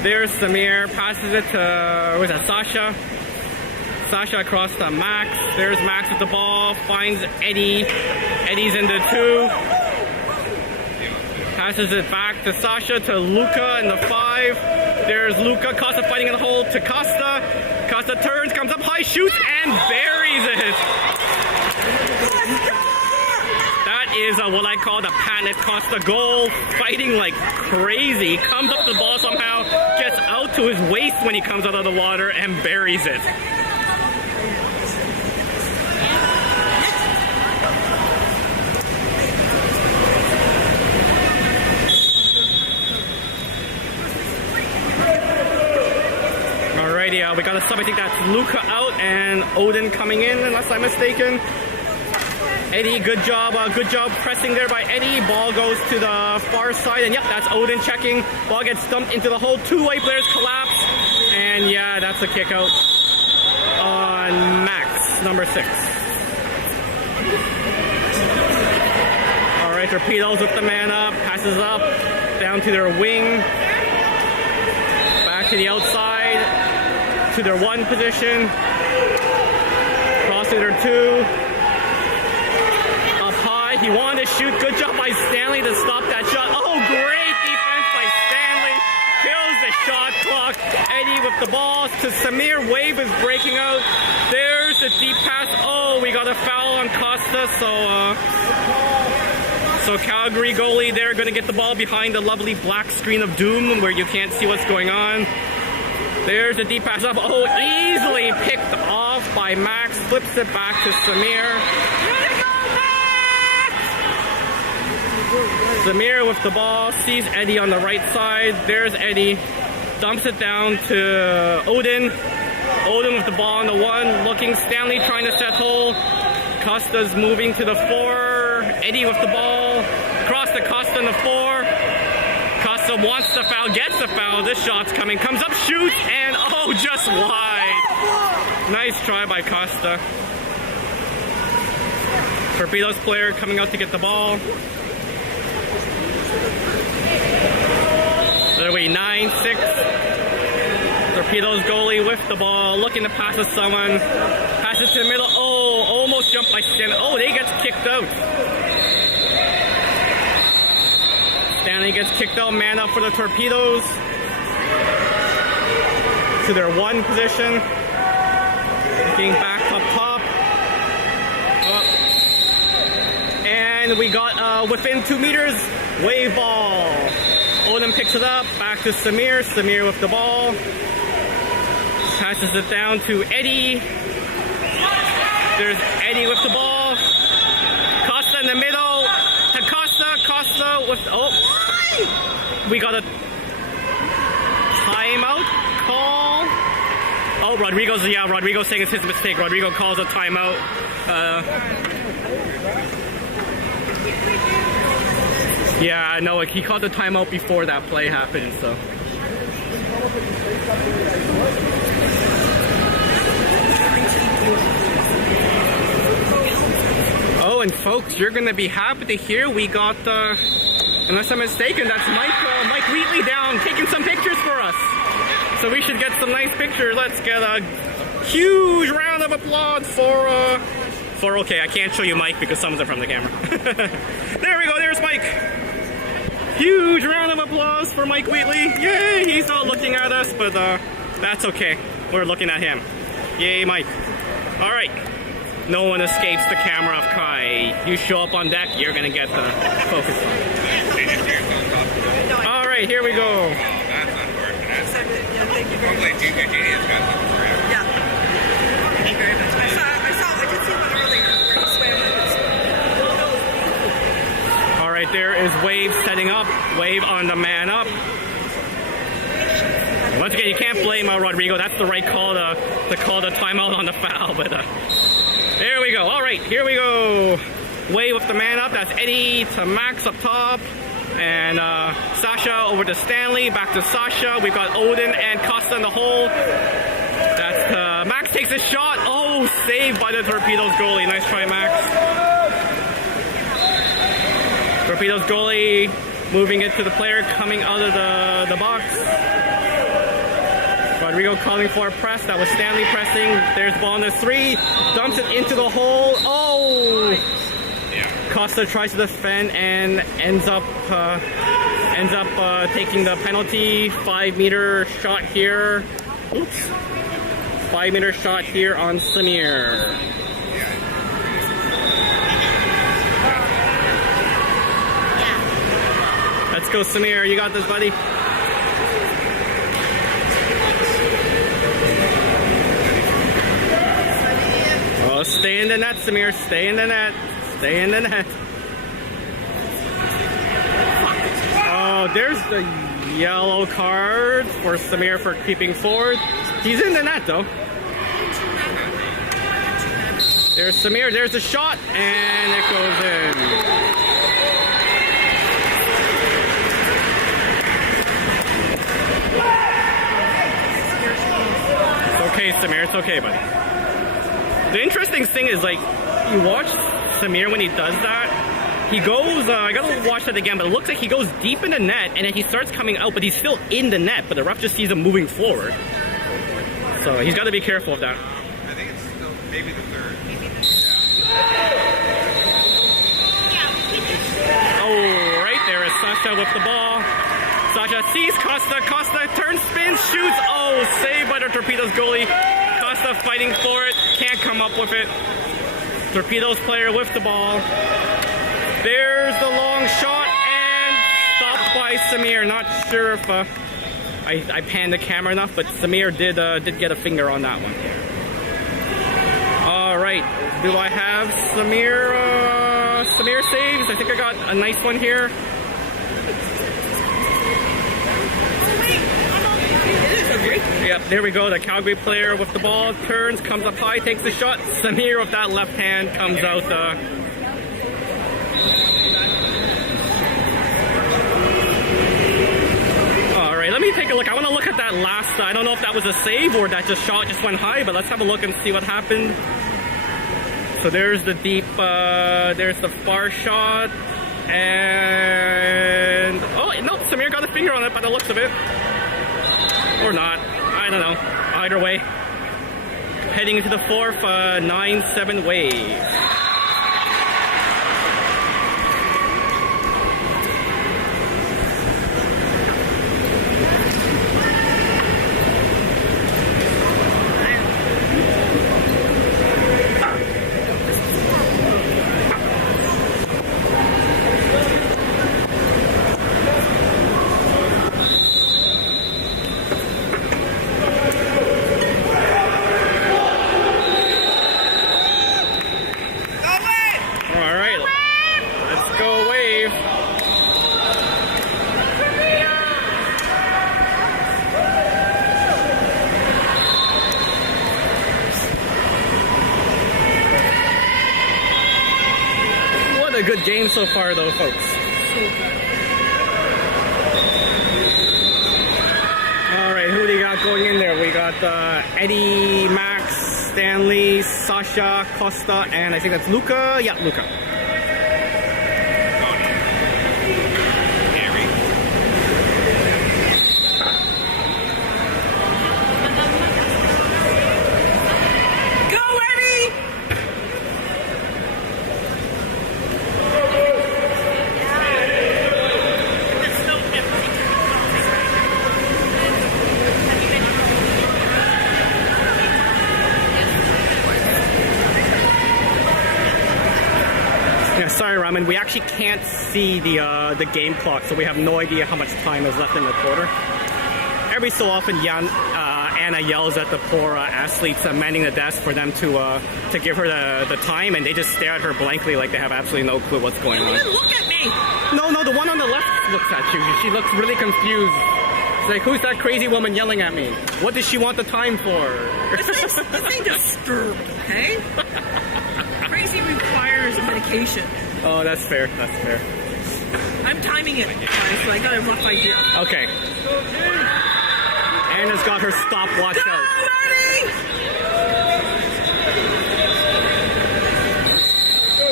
There's Samir. Passes it to Sasha. Sasha across to Max. There's Max with the ball. Finds Eddie. Eddie's into 2. Passes it back to Sasha, to Luka in the 5. There's Luka. Costa fighting in the hole to Costa. Costa turns, comes up high, shoots, and buries it. That is what I call the Patent Costa goal. Fighting like crazy. Comes up the ball somehow, gets out to his waist when he comes out of the water, and buries it. We got a sub. I think that's Luka out and Odin coming in, unless I'm mistaken. Eddie, good job pressing there by Eddie. Ball goes to the far side, and yep, that's Odin checking. Ball gets dumped into the hole. 2 white players collapse, and yeah, that's a kick out on Max, number 6. All right, Torpedoes with the man up, passes up down to their wing, back to the outside. To their 1 position, cross to their 2, up high, he wanted to shoot, good job by Stanley to stop that shot. Oh, great defense by Stanley, kills the shot clock. Eddie with the ball to Samir, wave is breaking out, there's the deep pass. Oh, we got a foul on Costa, so Calgary goalie, they're going to get the ball behind the lovely black screen of doom where you can't see what's going on. There's a deep pass up. Oh, easily picked off by Max. Flips it back to Samir. Samir with the ball. Sees Eddie on the right side. There's Eddie. Dumps it down to Odin. Odin with the ball on the 1. Looking. Stanley trying to set hole. Costa's moving to the 4. Eddie with the ball. Cross to Costa in the 4. Costa wants the foul, gets the foul. This shot's coming, comes up, shoots, and oh, just wide. Nice try by Costa. Torpedoes player coming out to get the ball. There we 9-6. Torpedoes goalie with the ball, looking to pass to someone. Passes to the middle. Oh, almost jumped by Stanley. Oh, they gets kicked out. Stanley gets kicked out, man up for the Torpedoes. To their 1 position. Looking back up top. And we got within 2 meters, wave ball. Odin picks it up, back to Samir. Samir with the ball. Passes it down to Eddie. There's Eddie with the ball. Costa in the middle. To Costa. Costa with... Oh. We got a timeout call. Oh, Rodrigo's saying it's his mistake. Rodrigo calls a timeout. Yeah, I know. Like, he caught the timeout before that play happened, so. Oh, and folks, you're gonna be happy to hear we got, unless I'm mistaken, that's Mike Wheatley down taking some pictures for us. So we should get some nice pictures. Let's get a huge round of applause for okay, I can't show you Mike because someone's in front of the camera. There we go, there's Mike. Huge round of applause for Mike Wheatley. Yay, he's not looking at us, but that's okay. We're looking at him. Yay, Mike. All right. No one escapes the camera of Kai. You show up on deck, you're gonna get the focus. All right, here we go. That's unfortunate. Hopefully TKG has got something for him. Yeah. Thank you very much. I did see one earlier where he swam with it. All right, there is Wave setting up. Wave on the man up. Once again, you can't blame Rodrigo. That's the right call to call the timeout on the foul, but there we go. All right, here we go. Wave with the man up. That's Eddie to Max up top. And Sasha over to Stanley. Back to Sasha. We've got Odin and Costa in the hole. That's Max takes a shot. Oh, saved by the Torpedoes goalie. Nice try, Max. Torpedoes goalie moving it to the player coming out of the box. Rodrigo calling for a press. That was Stanley pressing. There's ball on the 3. Dumps it into the hole. Oh! Costa tries to defend and ends up taking the penalty. 5-meter shot here. Oops. 5-meter shot here on Samir. Let's go, Samir. You got this, buddy. Oh, stay in the net, Samir. Stay in the net. Stay in the net. Oh, there's the yellow card for Samir for keeping forward. He's in the net, though. There's Samir. There's the shot, and it goes in. It's okay, Samir. It's okay, buddy. The interesting thing is, like, you watch Samir when he does that, he goes, I gotta watch that again, but it looks like he goes deep in the net, and then he starts coming out, but he's still in the net, but the ref just sees him moving forward. So he's got to be careful of that. I think it's still maybe the third. Oh, right there is Sasha with the ball. Sasha sees Costa. Costa turns, spins, shoots. Oh, saved by the Torpedoes goalie. Costa fighting for it. Can't come up with it. Torpedoes player with the ball. There's the long shot and stopped by Samir. Not sure if I panned the camera enough, but Samir did get a finger on that one. All right, do I have Samir? Samir saves. I think I got a nice one here. Yep, there we go. The Calgary player with the ball turns, comes up high, takes the shot. Samir with that left hand comes out. All right, let me take a look. I want to look at that last. I don't know if that was a save or that shot just went high, but let's have a look and see what happened. So there's the deep. There's the far shot, and oh no, Samir got a finger on it by the looks of it, or not. I don't know. Either way, heading into the fourth, 9-7 Wave. a good game so far, though, folks. All right, who do you got going in there? We got Eddie, Max, Stanley, Sasha, Costa, and I think that's Luca. Yeah, Luca. Sorry, Raman, we actually can't see the game clock, so we have no idea how much time is left in the quarter. Every so often, Anna yells at the poor athletes manning the desk for them to give her the time, and they just stare at her blankly like they have absolutely no clue what's going on. Look at me! No, the one on the left looks at you. She looks really confused. She's like, who's that crazy woman yelling at me? What does she want the time for? This ain't disturbed, okay? Crazy requires medication. Oh, that's fair. That's fair. I'm timing it, guys, so I got a rough idea. Okay. Anna's got her stopwatch out.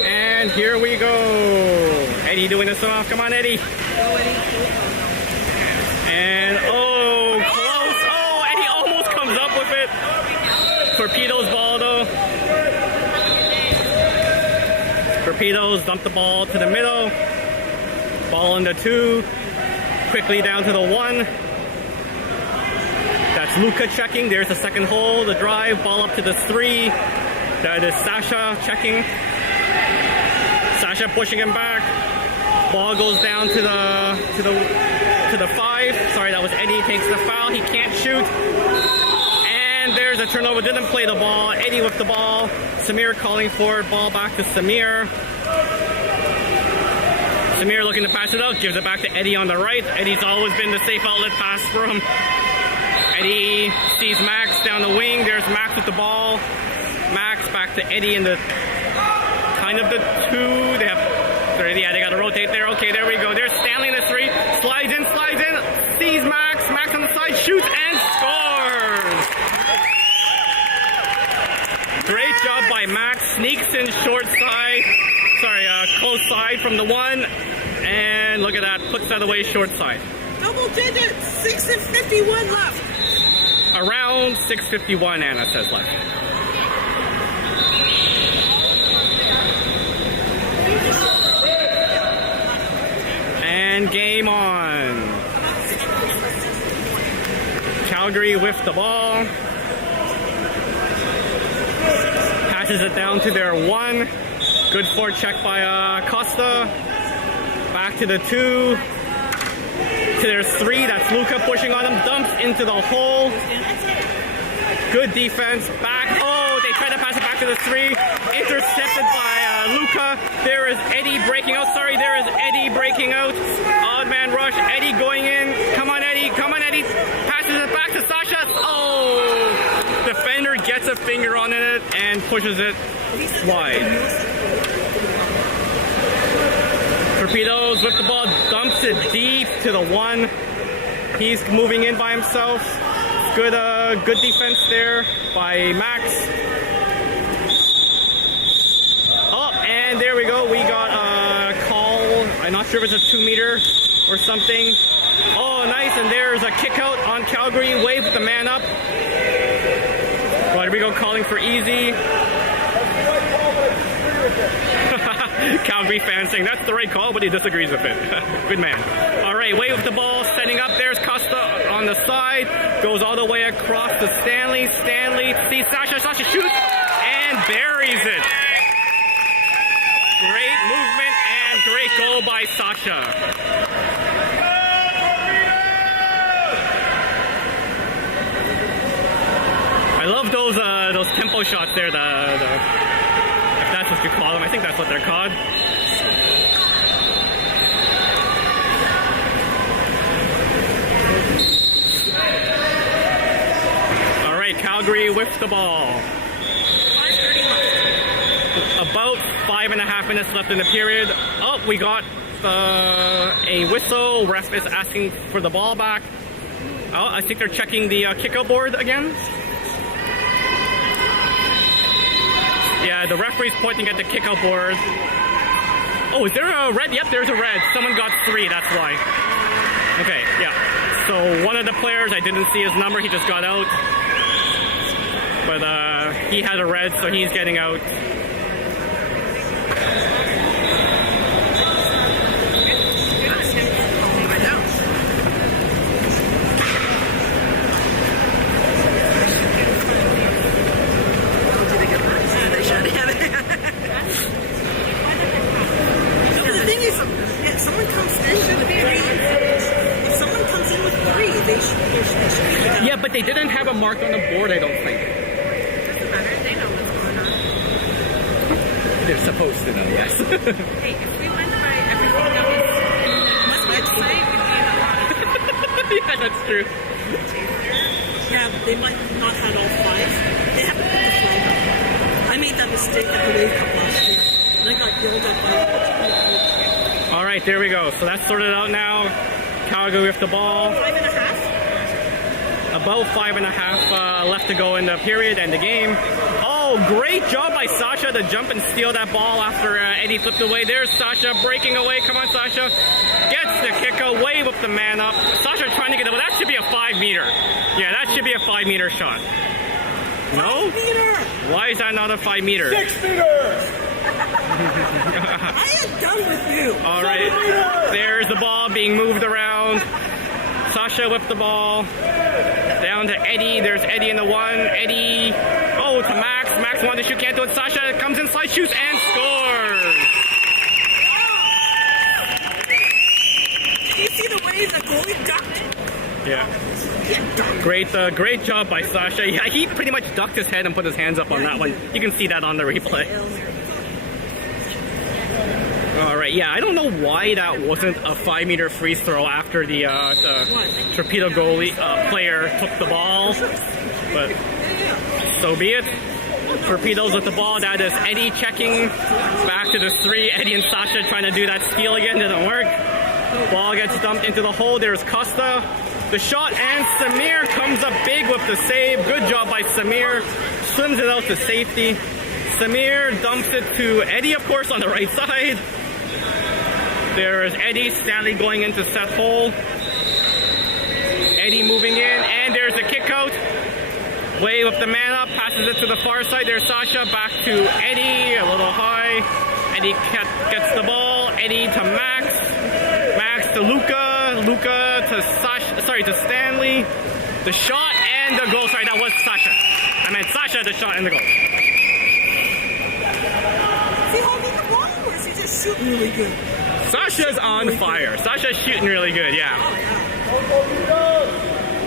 And here we go. Eddie doing this off. Come on, Eddie. And oh, close. Oh, Eddie almost comes up with it. Torpedoes ball though. Torpedoes dump the ball to the middle. Ball on the 2. Quickly down to the 1. That's Luca checking. There's the second hole. The drive. Ball up to the 3. That is Sasha checking. Sasha pushing him back. Ball goes down to the 5. Sorry, that was Eddie. Takes the foul. He can't shoot. And there's a turnover. Didn't play the ball. Eddie with the ball. Samir calling for it. Ball back to Samir. Samir looking to pass it out. Gives it back to Eddie on the right. Eddie's always been the safe outlet pass for him. Eddie sees Max down the wing. There's Max with the ball. Max back to Eddie in the kind of the 2. They have 30. Yeah, they got to rotate there. Okay, there we go. There's Stanley in the 3. Slides in. Sees Max. Max on the side. Shoots and scores. Great job by Max. Sneaks in short side. Sorry, close side from the 1. And look at that. Puts that away short side. Double digits. 6:51 left. Around 6:51, Anna says left. And game on. Calgary with the ball. Passes it down to their 1. Good forecheck by Costa. Back to the 2. To their 3. That's Luca pushing on him. Dumps into the hole. Good defense. Back. Oh, they try to pass it back to the 3. Intercepted by Luca. There is Eddie breaking out. Sorry, there is Eddie breaking out. Odd man rush. Eddie going in. Come on, Eddie. Passes it back to Sasha. Oh! Defender gets a finger on it and pushes it wide. Torpedoes with the ball. Dumps it deep to the 1. He's moving in by himself. Good defense there by Max. Oh, and there we go. We got a call. I'm not sure if it's a 2-meter or something. Oh, nice. And there's a kick out on Calgary. Wave with the man up. Rodrigo calling for easy. Calgary fans saying that's the right call, but he disagrees with it. Good man. All right, wave with the ball, setting up. There's Costa on the side. Goes all the way across to Stanley. Stanley sees Sasha. Sasha shoots and buries it. Great movement and great goal by Sasha. I love those tempo shots there. If that's what you call them, I think that's what they're called. All right, Calgary with the ball. About 5.5 minutes left in the period. Oh, we got a whistle. Ref is asking for the ball back. Oh, I think they're checking the kickout board again. Yeah, the referee's pointing at the kickout board. Oh, is there a red? Yep, there's a red. Someone got 3, that's why. Okay, yeah. So one of the players, I didn't see his number, he just got out. But he had a red, so he's getting out. Yeah, but they didn't have a mark on the board, I don't think. Doesn't matter. They know what's going on. They're supposed to know, yes. Hey, if we went by everything that was in the website, we'd be in a lot of trouble. Yeah, that's true. Yeah, they might not have all 5. They haven't put the flag up. I made that mistake at the Wave Cup last year. And I got yelled at by All right, there we go. So that's sorted out now. Calgary with the ball. 5.5. About 5.5 left to go in the period and the game. Oh, great job by Sasha to jump and steal that ball after Eddie flipped away. There's Sasha breaking away. Come on, Sasha. Gets the kick away with the man up. Sasha trying to get it, but that should be a 5-meter. Yeah, that should be a 5-meter shot. No? 5 meter! Why is that not a 5-meter? 6 meters! I am done with you! All right, there's the ball being moved around. Sasha with the ball. Down to Eddie. There's Eddie in the 1. Eddie. Oh, to Max. Max wanted to shoot, can't do it. Sasha comes inside, shoots, and scores. You see the way the goalie ducked? Yeah. Great job by Sasha. Yeah, he pretty much ducked his head and put his hands up on that one. You can see that on the replay. All right, yeah, I don't know why that wasn't a 5-meter free throw after the Torpedo goalie player took the ball, but so be it. Torpedoes with the ball. That is Eddie checking back to the 3. Eddie and Sasha trying to do that steal again. Didn't work. Ball gets dumped into the hole. There's Costa. The shot, and Samir comes up big with the save. Good job by Samir. Swims it out to safety. Samir dumps it to Eddie, of course, on the right side. There's Eddie. Stanley going into set hole. Eddie moving in, and there's a kick out. Wave up the man up, passes it to the far side. There's Sasha, back to Eddie, a little high. Eddie gets the ball. Eddie to Max. Max to Luca. Luca to to Stanley. The shot and the goal. Sorry, that was Sasha. I meant Sasha, the shot and the goal. Is he holding the ball, or is he just shooting really good? Sasha's on fire. Sasha's shooting really good, yeah.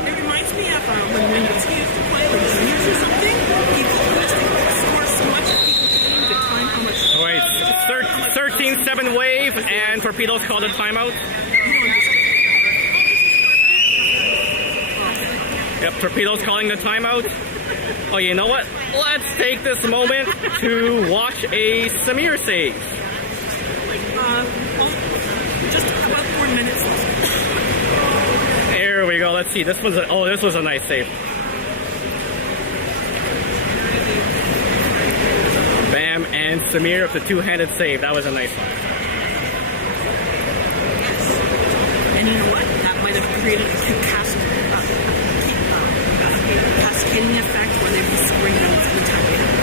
It reminds me of when he used to play like juniors or something. He used to score so much that he came to time how much. All right, 13-7 Wave, and Torpedoes called a timeout. Yep, Torpedoes calling the timeout. Oh, you know what? Let's take this moment to watch a Samir save. Just about 4 minutes left. There we go. Let's see. This was a nice save. Bam and Samir with the two-handed save. That was a nice one. And you know what? That might have created a cascading effect where they'd be scoring runs anytime they have.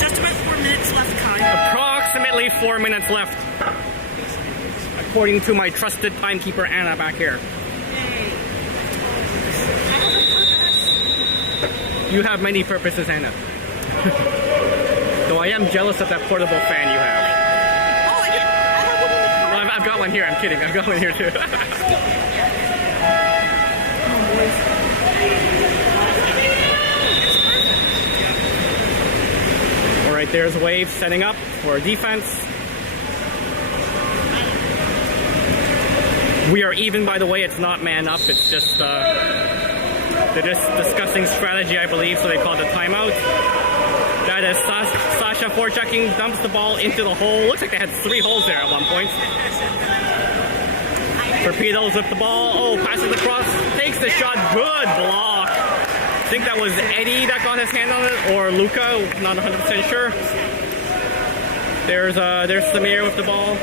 Just about 4 minutes left, Kai. Approximately 4 minutes left. According to my trusted timekeeper, Anna, back here. You have many purposes, Anna. Though I am jealous of that portable fan you have. Oh, I have one in the car. Well, I've got one here. I'm kidding. I've got one here too. All right, there's Wave setting up for defense. We are even, by the way. It's not man up. It's just They're just discussing strategy, I believe, so they called the timeout. That is Sasha forechecking, dumps the ball into the hole. Looks like they had 3 holes there at one point. Torpedoes with the ball. Oh, passes across, takes the shot. Good block. I think that was Eddie that got his hand on it, or Luca. Not 100% sure. There's Samir with the ball.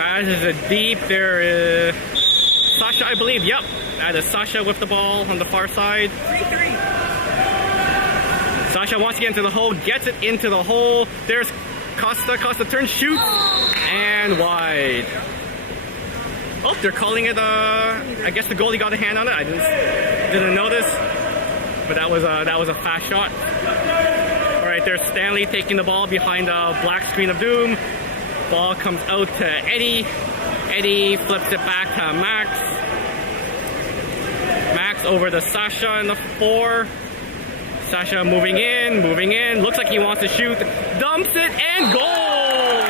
Passes it deep. There is Sasha, I believe. Yep, that is Sasha with the ball on the far side. 3-3. Sasha wants to get into the hole, gets it into the hole. There's Costa. Costa turns, shoots, and wide. Oh, they're calling it. I guess the goalie got a hand on it. I didn't notice, but that was a fast shot. All right, there's Stanley taking the ball behind the black screen of doom. Ball comes out to Eddie. Eddie flips it back to Max. Max over to Sasha in the 4. Sasha moving in. Looks like he wants to shoot. Dumps it and goal!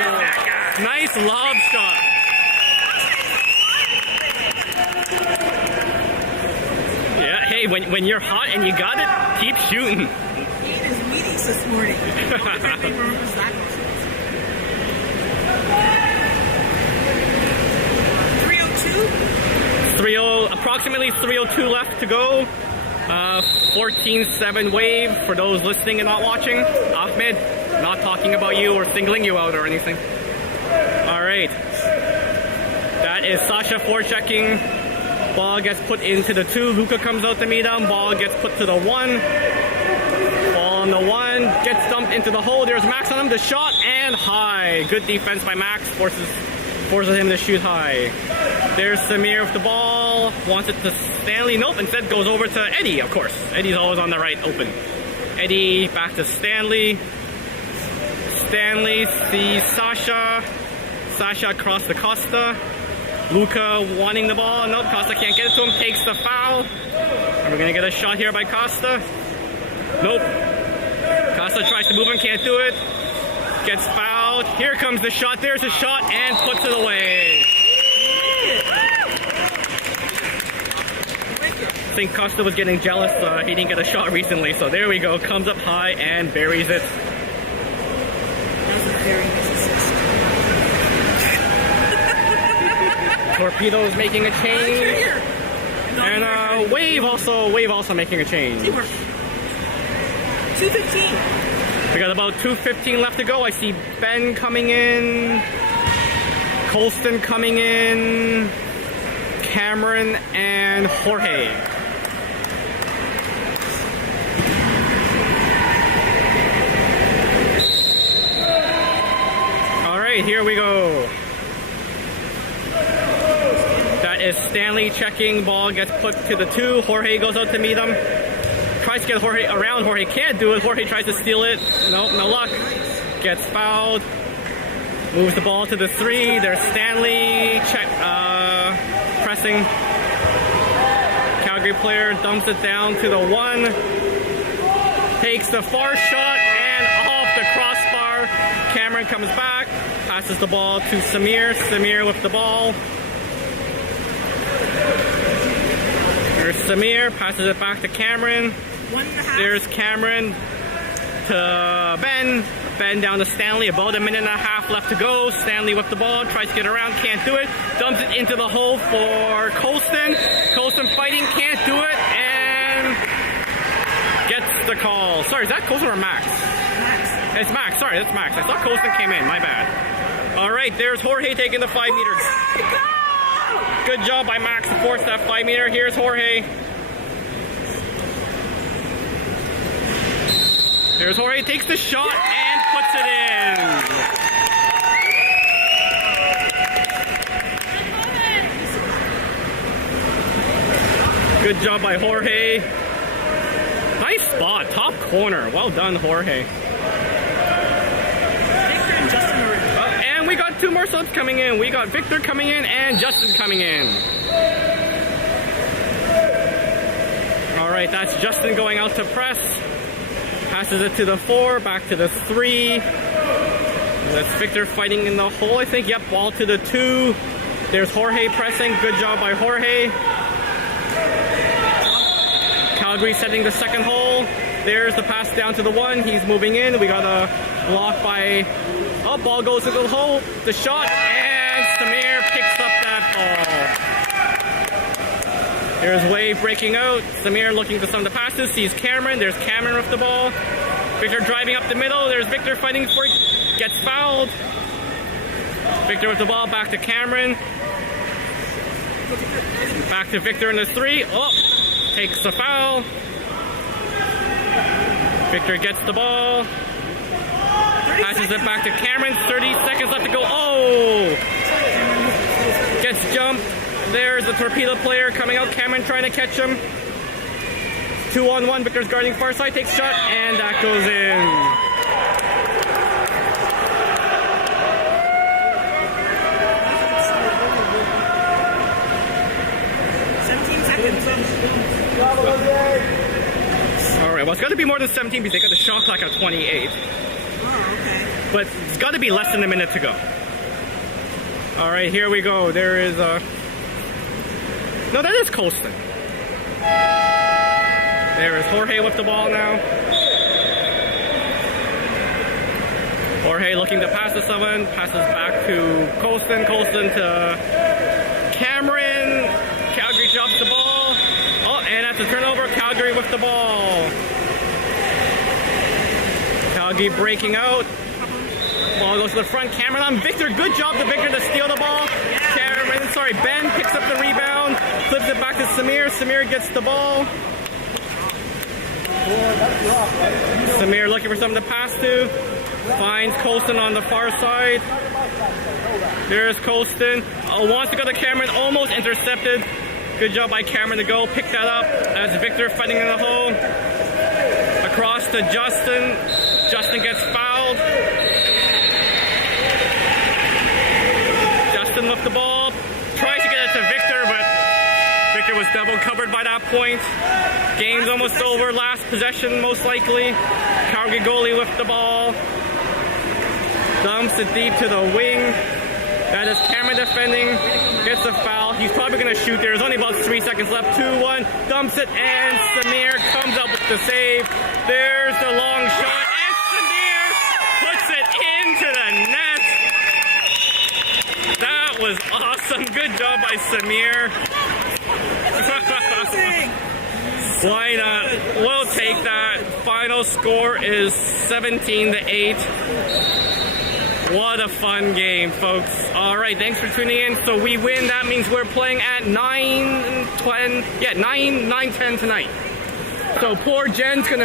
Nice lob shot. Yeah, hey, when you're hot and you got it, keep shooting. He ate his Wheaties this morning. I don't exactly remember that. 3:02? Approximately 3:02 left to go. 14-7 wave for those listening and not watching. Ahmed, not talking about you or singling you out or anything. All right. That is Sasha forechecking. Ball gets put into the 2. Luca comes out to meet him. Ball gets put to the 1. Ball on the 1. Gets dumped into the hole. There's Max on him. The shot and high. Good defense by Max. Forces him to shoot high. There's Samir with the ball. Wants it to Stanley. Nope. Instead goes over to Eddie, of course. Eddie's always on the right, open. Eddie back to Stanley. Stanley sees Sasha. Sasha across to Costa. Luca wanting the ball. Nope, Costa can't get it to him. Takes the foul. Are we going to get a shot here by Costa? Nope. Costa tries to move him. Can't do it. Gets fouled. Here comes the shot. There's a shot and puts it away. I think Costa was getting jealous. He didn't get a shot recently. So there we go. Comes up high and buries it. That's a very nice assist. Torpedoes making a change. And Wave also making a change. Teamwork. 2:15. We got about 2:15 left to go. I see Ben coming in, Colston coming in, Cameron, and Jorge. All right, here we go. That is Stanley checking. Ball gets put to the 2. Jorge goes out to meet him. Tries to get Jorge around. Jorge can't do it. Jorge tries to steal it. Nope, no luck. Gets fouled. Moves the ball to the 3. There's Stanley pressing. Calgary player dumps it down to the 1. Takes the far shot and off the crossbar. Cameron comes back. Passes the ball to Samir. Samir with the ball. There's Samir. Passes it back to Cameron. 1.5. There's Cameron to Ben. Ben down to Stanley. About a minute and a half left to go. Stanley with the ball. Tries to get around. Can't do it. Dumps it into the hole for Colston. Colston fighting. Can't do it. And gets the call. Sorry, is that Colston or Max? Max. It's Max. Sorry, that's Max. I thought Colston came in. My bad. All right, there's Jorge taking the 5 meters. Good job by Max to force that 5 meter. Here's Jorge. There's Jorge, takes the shot and puts it in. Good job by Jorge. Nice spot, top corner. Well done, Jorge. And we got 2 more subs coming in. We got Victor coming in and Justin coming in. All right, that's Justin going out to press. Passes it to the 4, back to the 3. That's Victor fighting in the hole, I think. Yep, ball to the 2. There's Jorge pressing. Good job by Jorge. Calgary setting the second hole. There's the pass down to the one. He's moving in. We got a block by... Oh, ball goes into the hole. The shot, and Samir picks up that ball. There's Wave breaking out. Samir looking for some of the passes. Sees Cameron. There's Cameron with the ball. Victor driving up the middle. There's Victor fighting for it. Gets fouled. Victor with the ball. Back to Cameron. Back to Victor in the three. Oh, takes the foul. Victor gets the ball. Passes it back to Cameron. 30 seconds left to go. Oh! Gets jumped. There's the Torpedo player coming out. Cameron trying to catch him. 2-on-1. Victor's guarding far side. Takes shot. And that goes in. Alright, well, it's got to be more than 17 because they got the shot clock at 28. Oh, okay. But it's got to be less than a minute to go. Alright, here we go. There is a... No, that is Colston. There is Jorge with the ball now. Jorge looking to pass to someone. Passes back to Colston. Colston to Cameron. Calgary drops the ball. Oh, and that's a turnover. Calgary with the ball. Calgary breaking out. Ball goes to the front. Cameron on Victor. Good job to Victor to steal the ball. Cameron, sorry, Ben picks up the rebound. Flips it back to Samir. Samir gets the ball. Samir looking for something to pass to. Finds Colston on the far side. There's Colston. Wants to go to Cameron. Almost intercepted. Good job by Cameron to go. Pick that up. That's Victor fighting in the hole. Across to Justin. Justin gets fouled. Justin with the ball. Tries to get it to Victor, but Victor was double covered by that point. Game's almost over. Last possession, most likely. Calgary goalie with the ball. Dumps it deep to the wing. That is Cameron defending. Gets a foul. He's probably going to shoot. There's only about 3 seconds left. 2-1. Dumps it, and Samir comes up with the save. There's the long shot, and Samir puts it into the net. That was awesome. Good job by Samir. Why not? We'll take that. Final score is 17-8. What a fun game, folks. All right, thanks for tuning in. So we win. That means we're playing at 9-10 tonight. So poor Jen's going to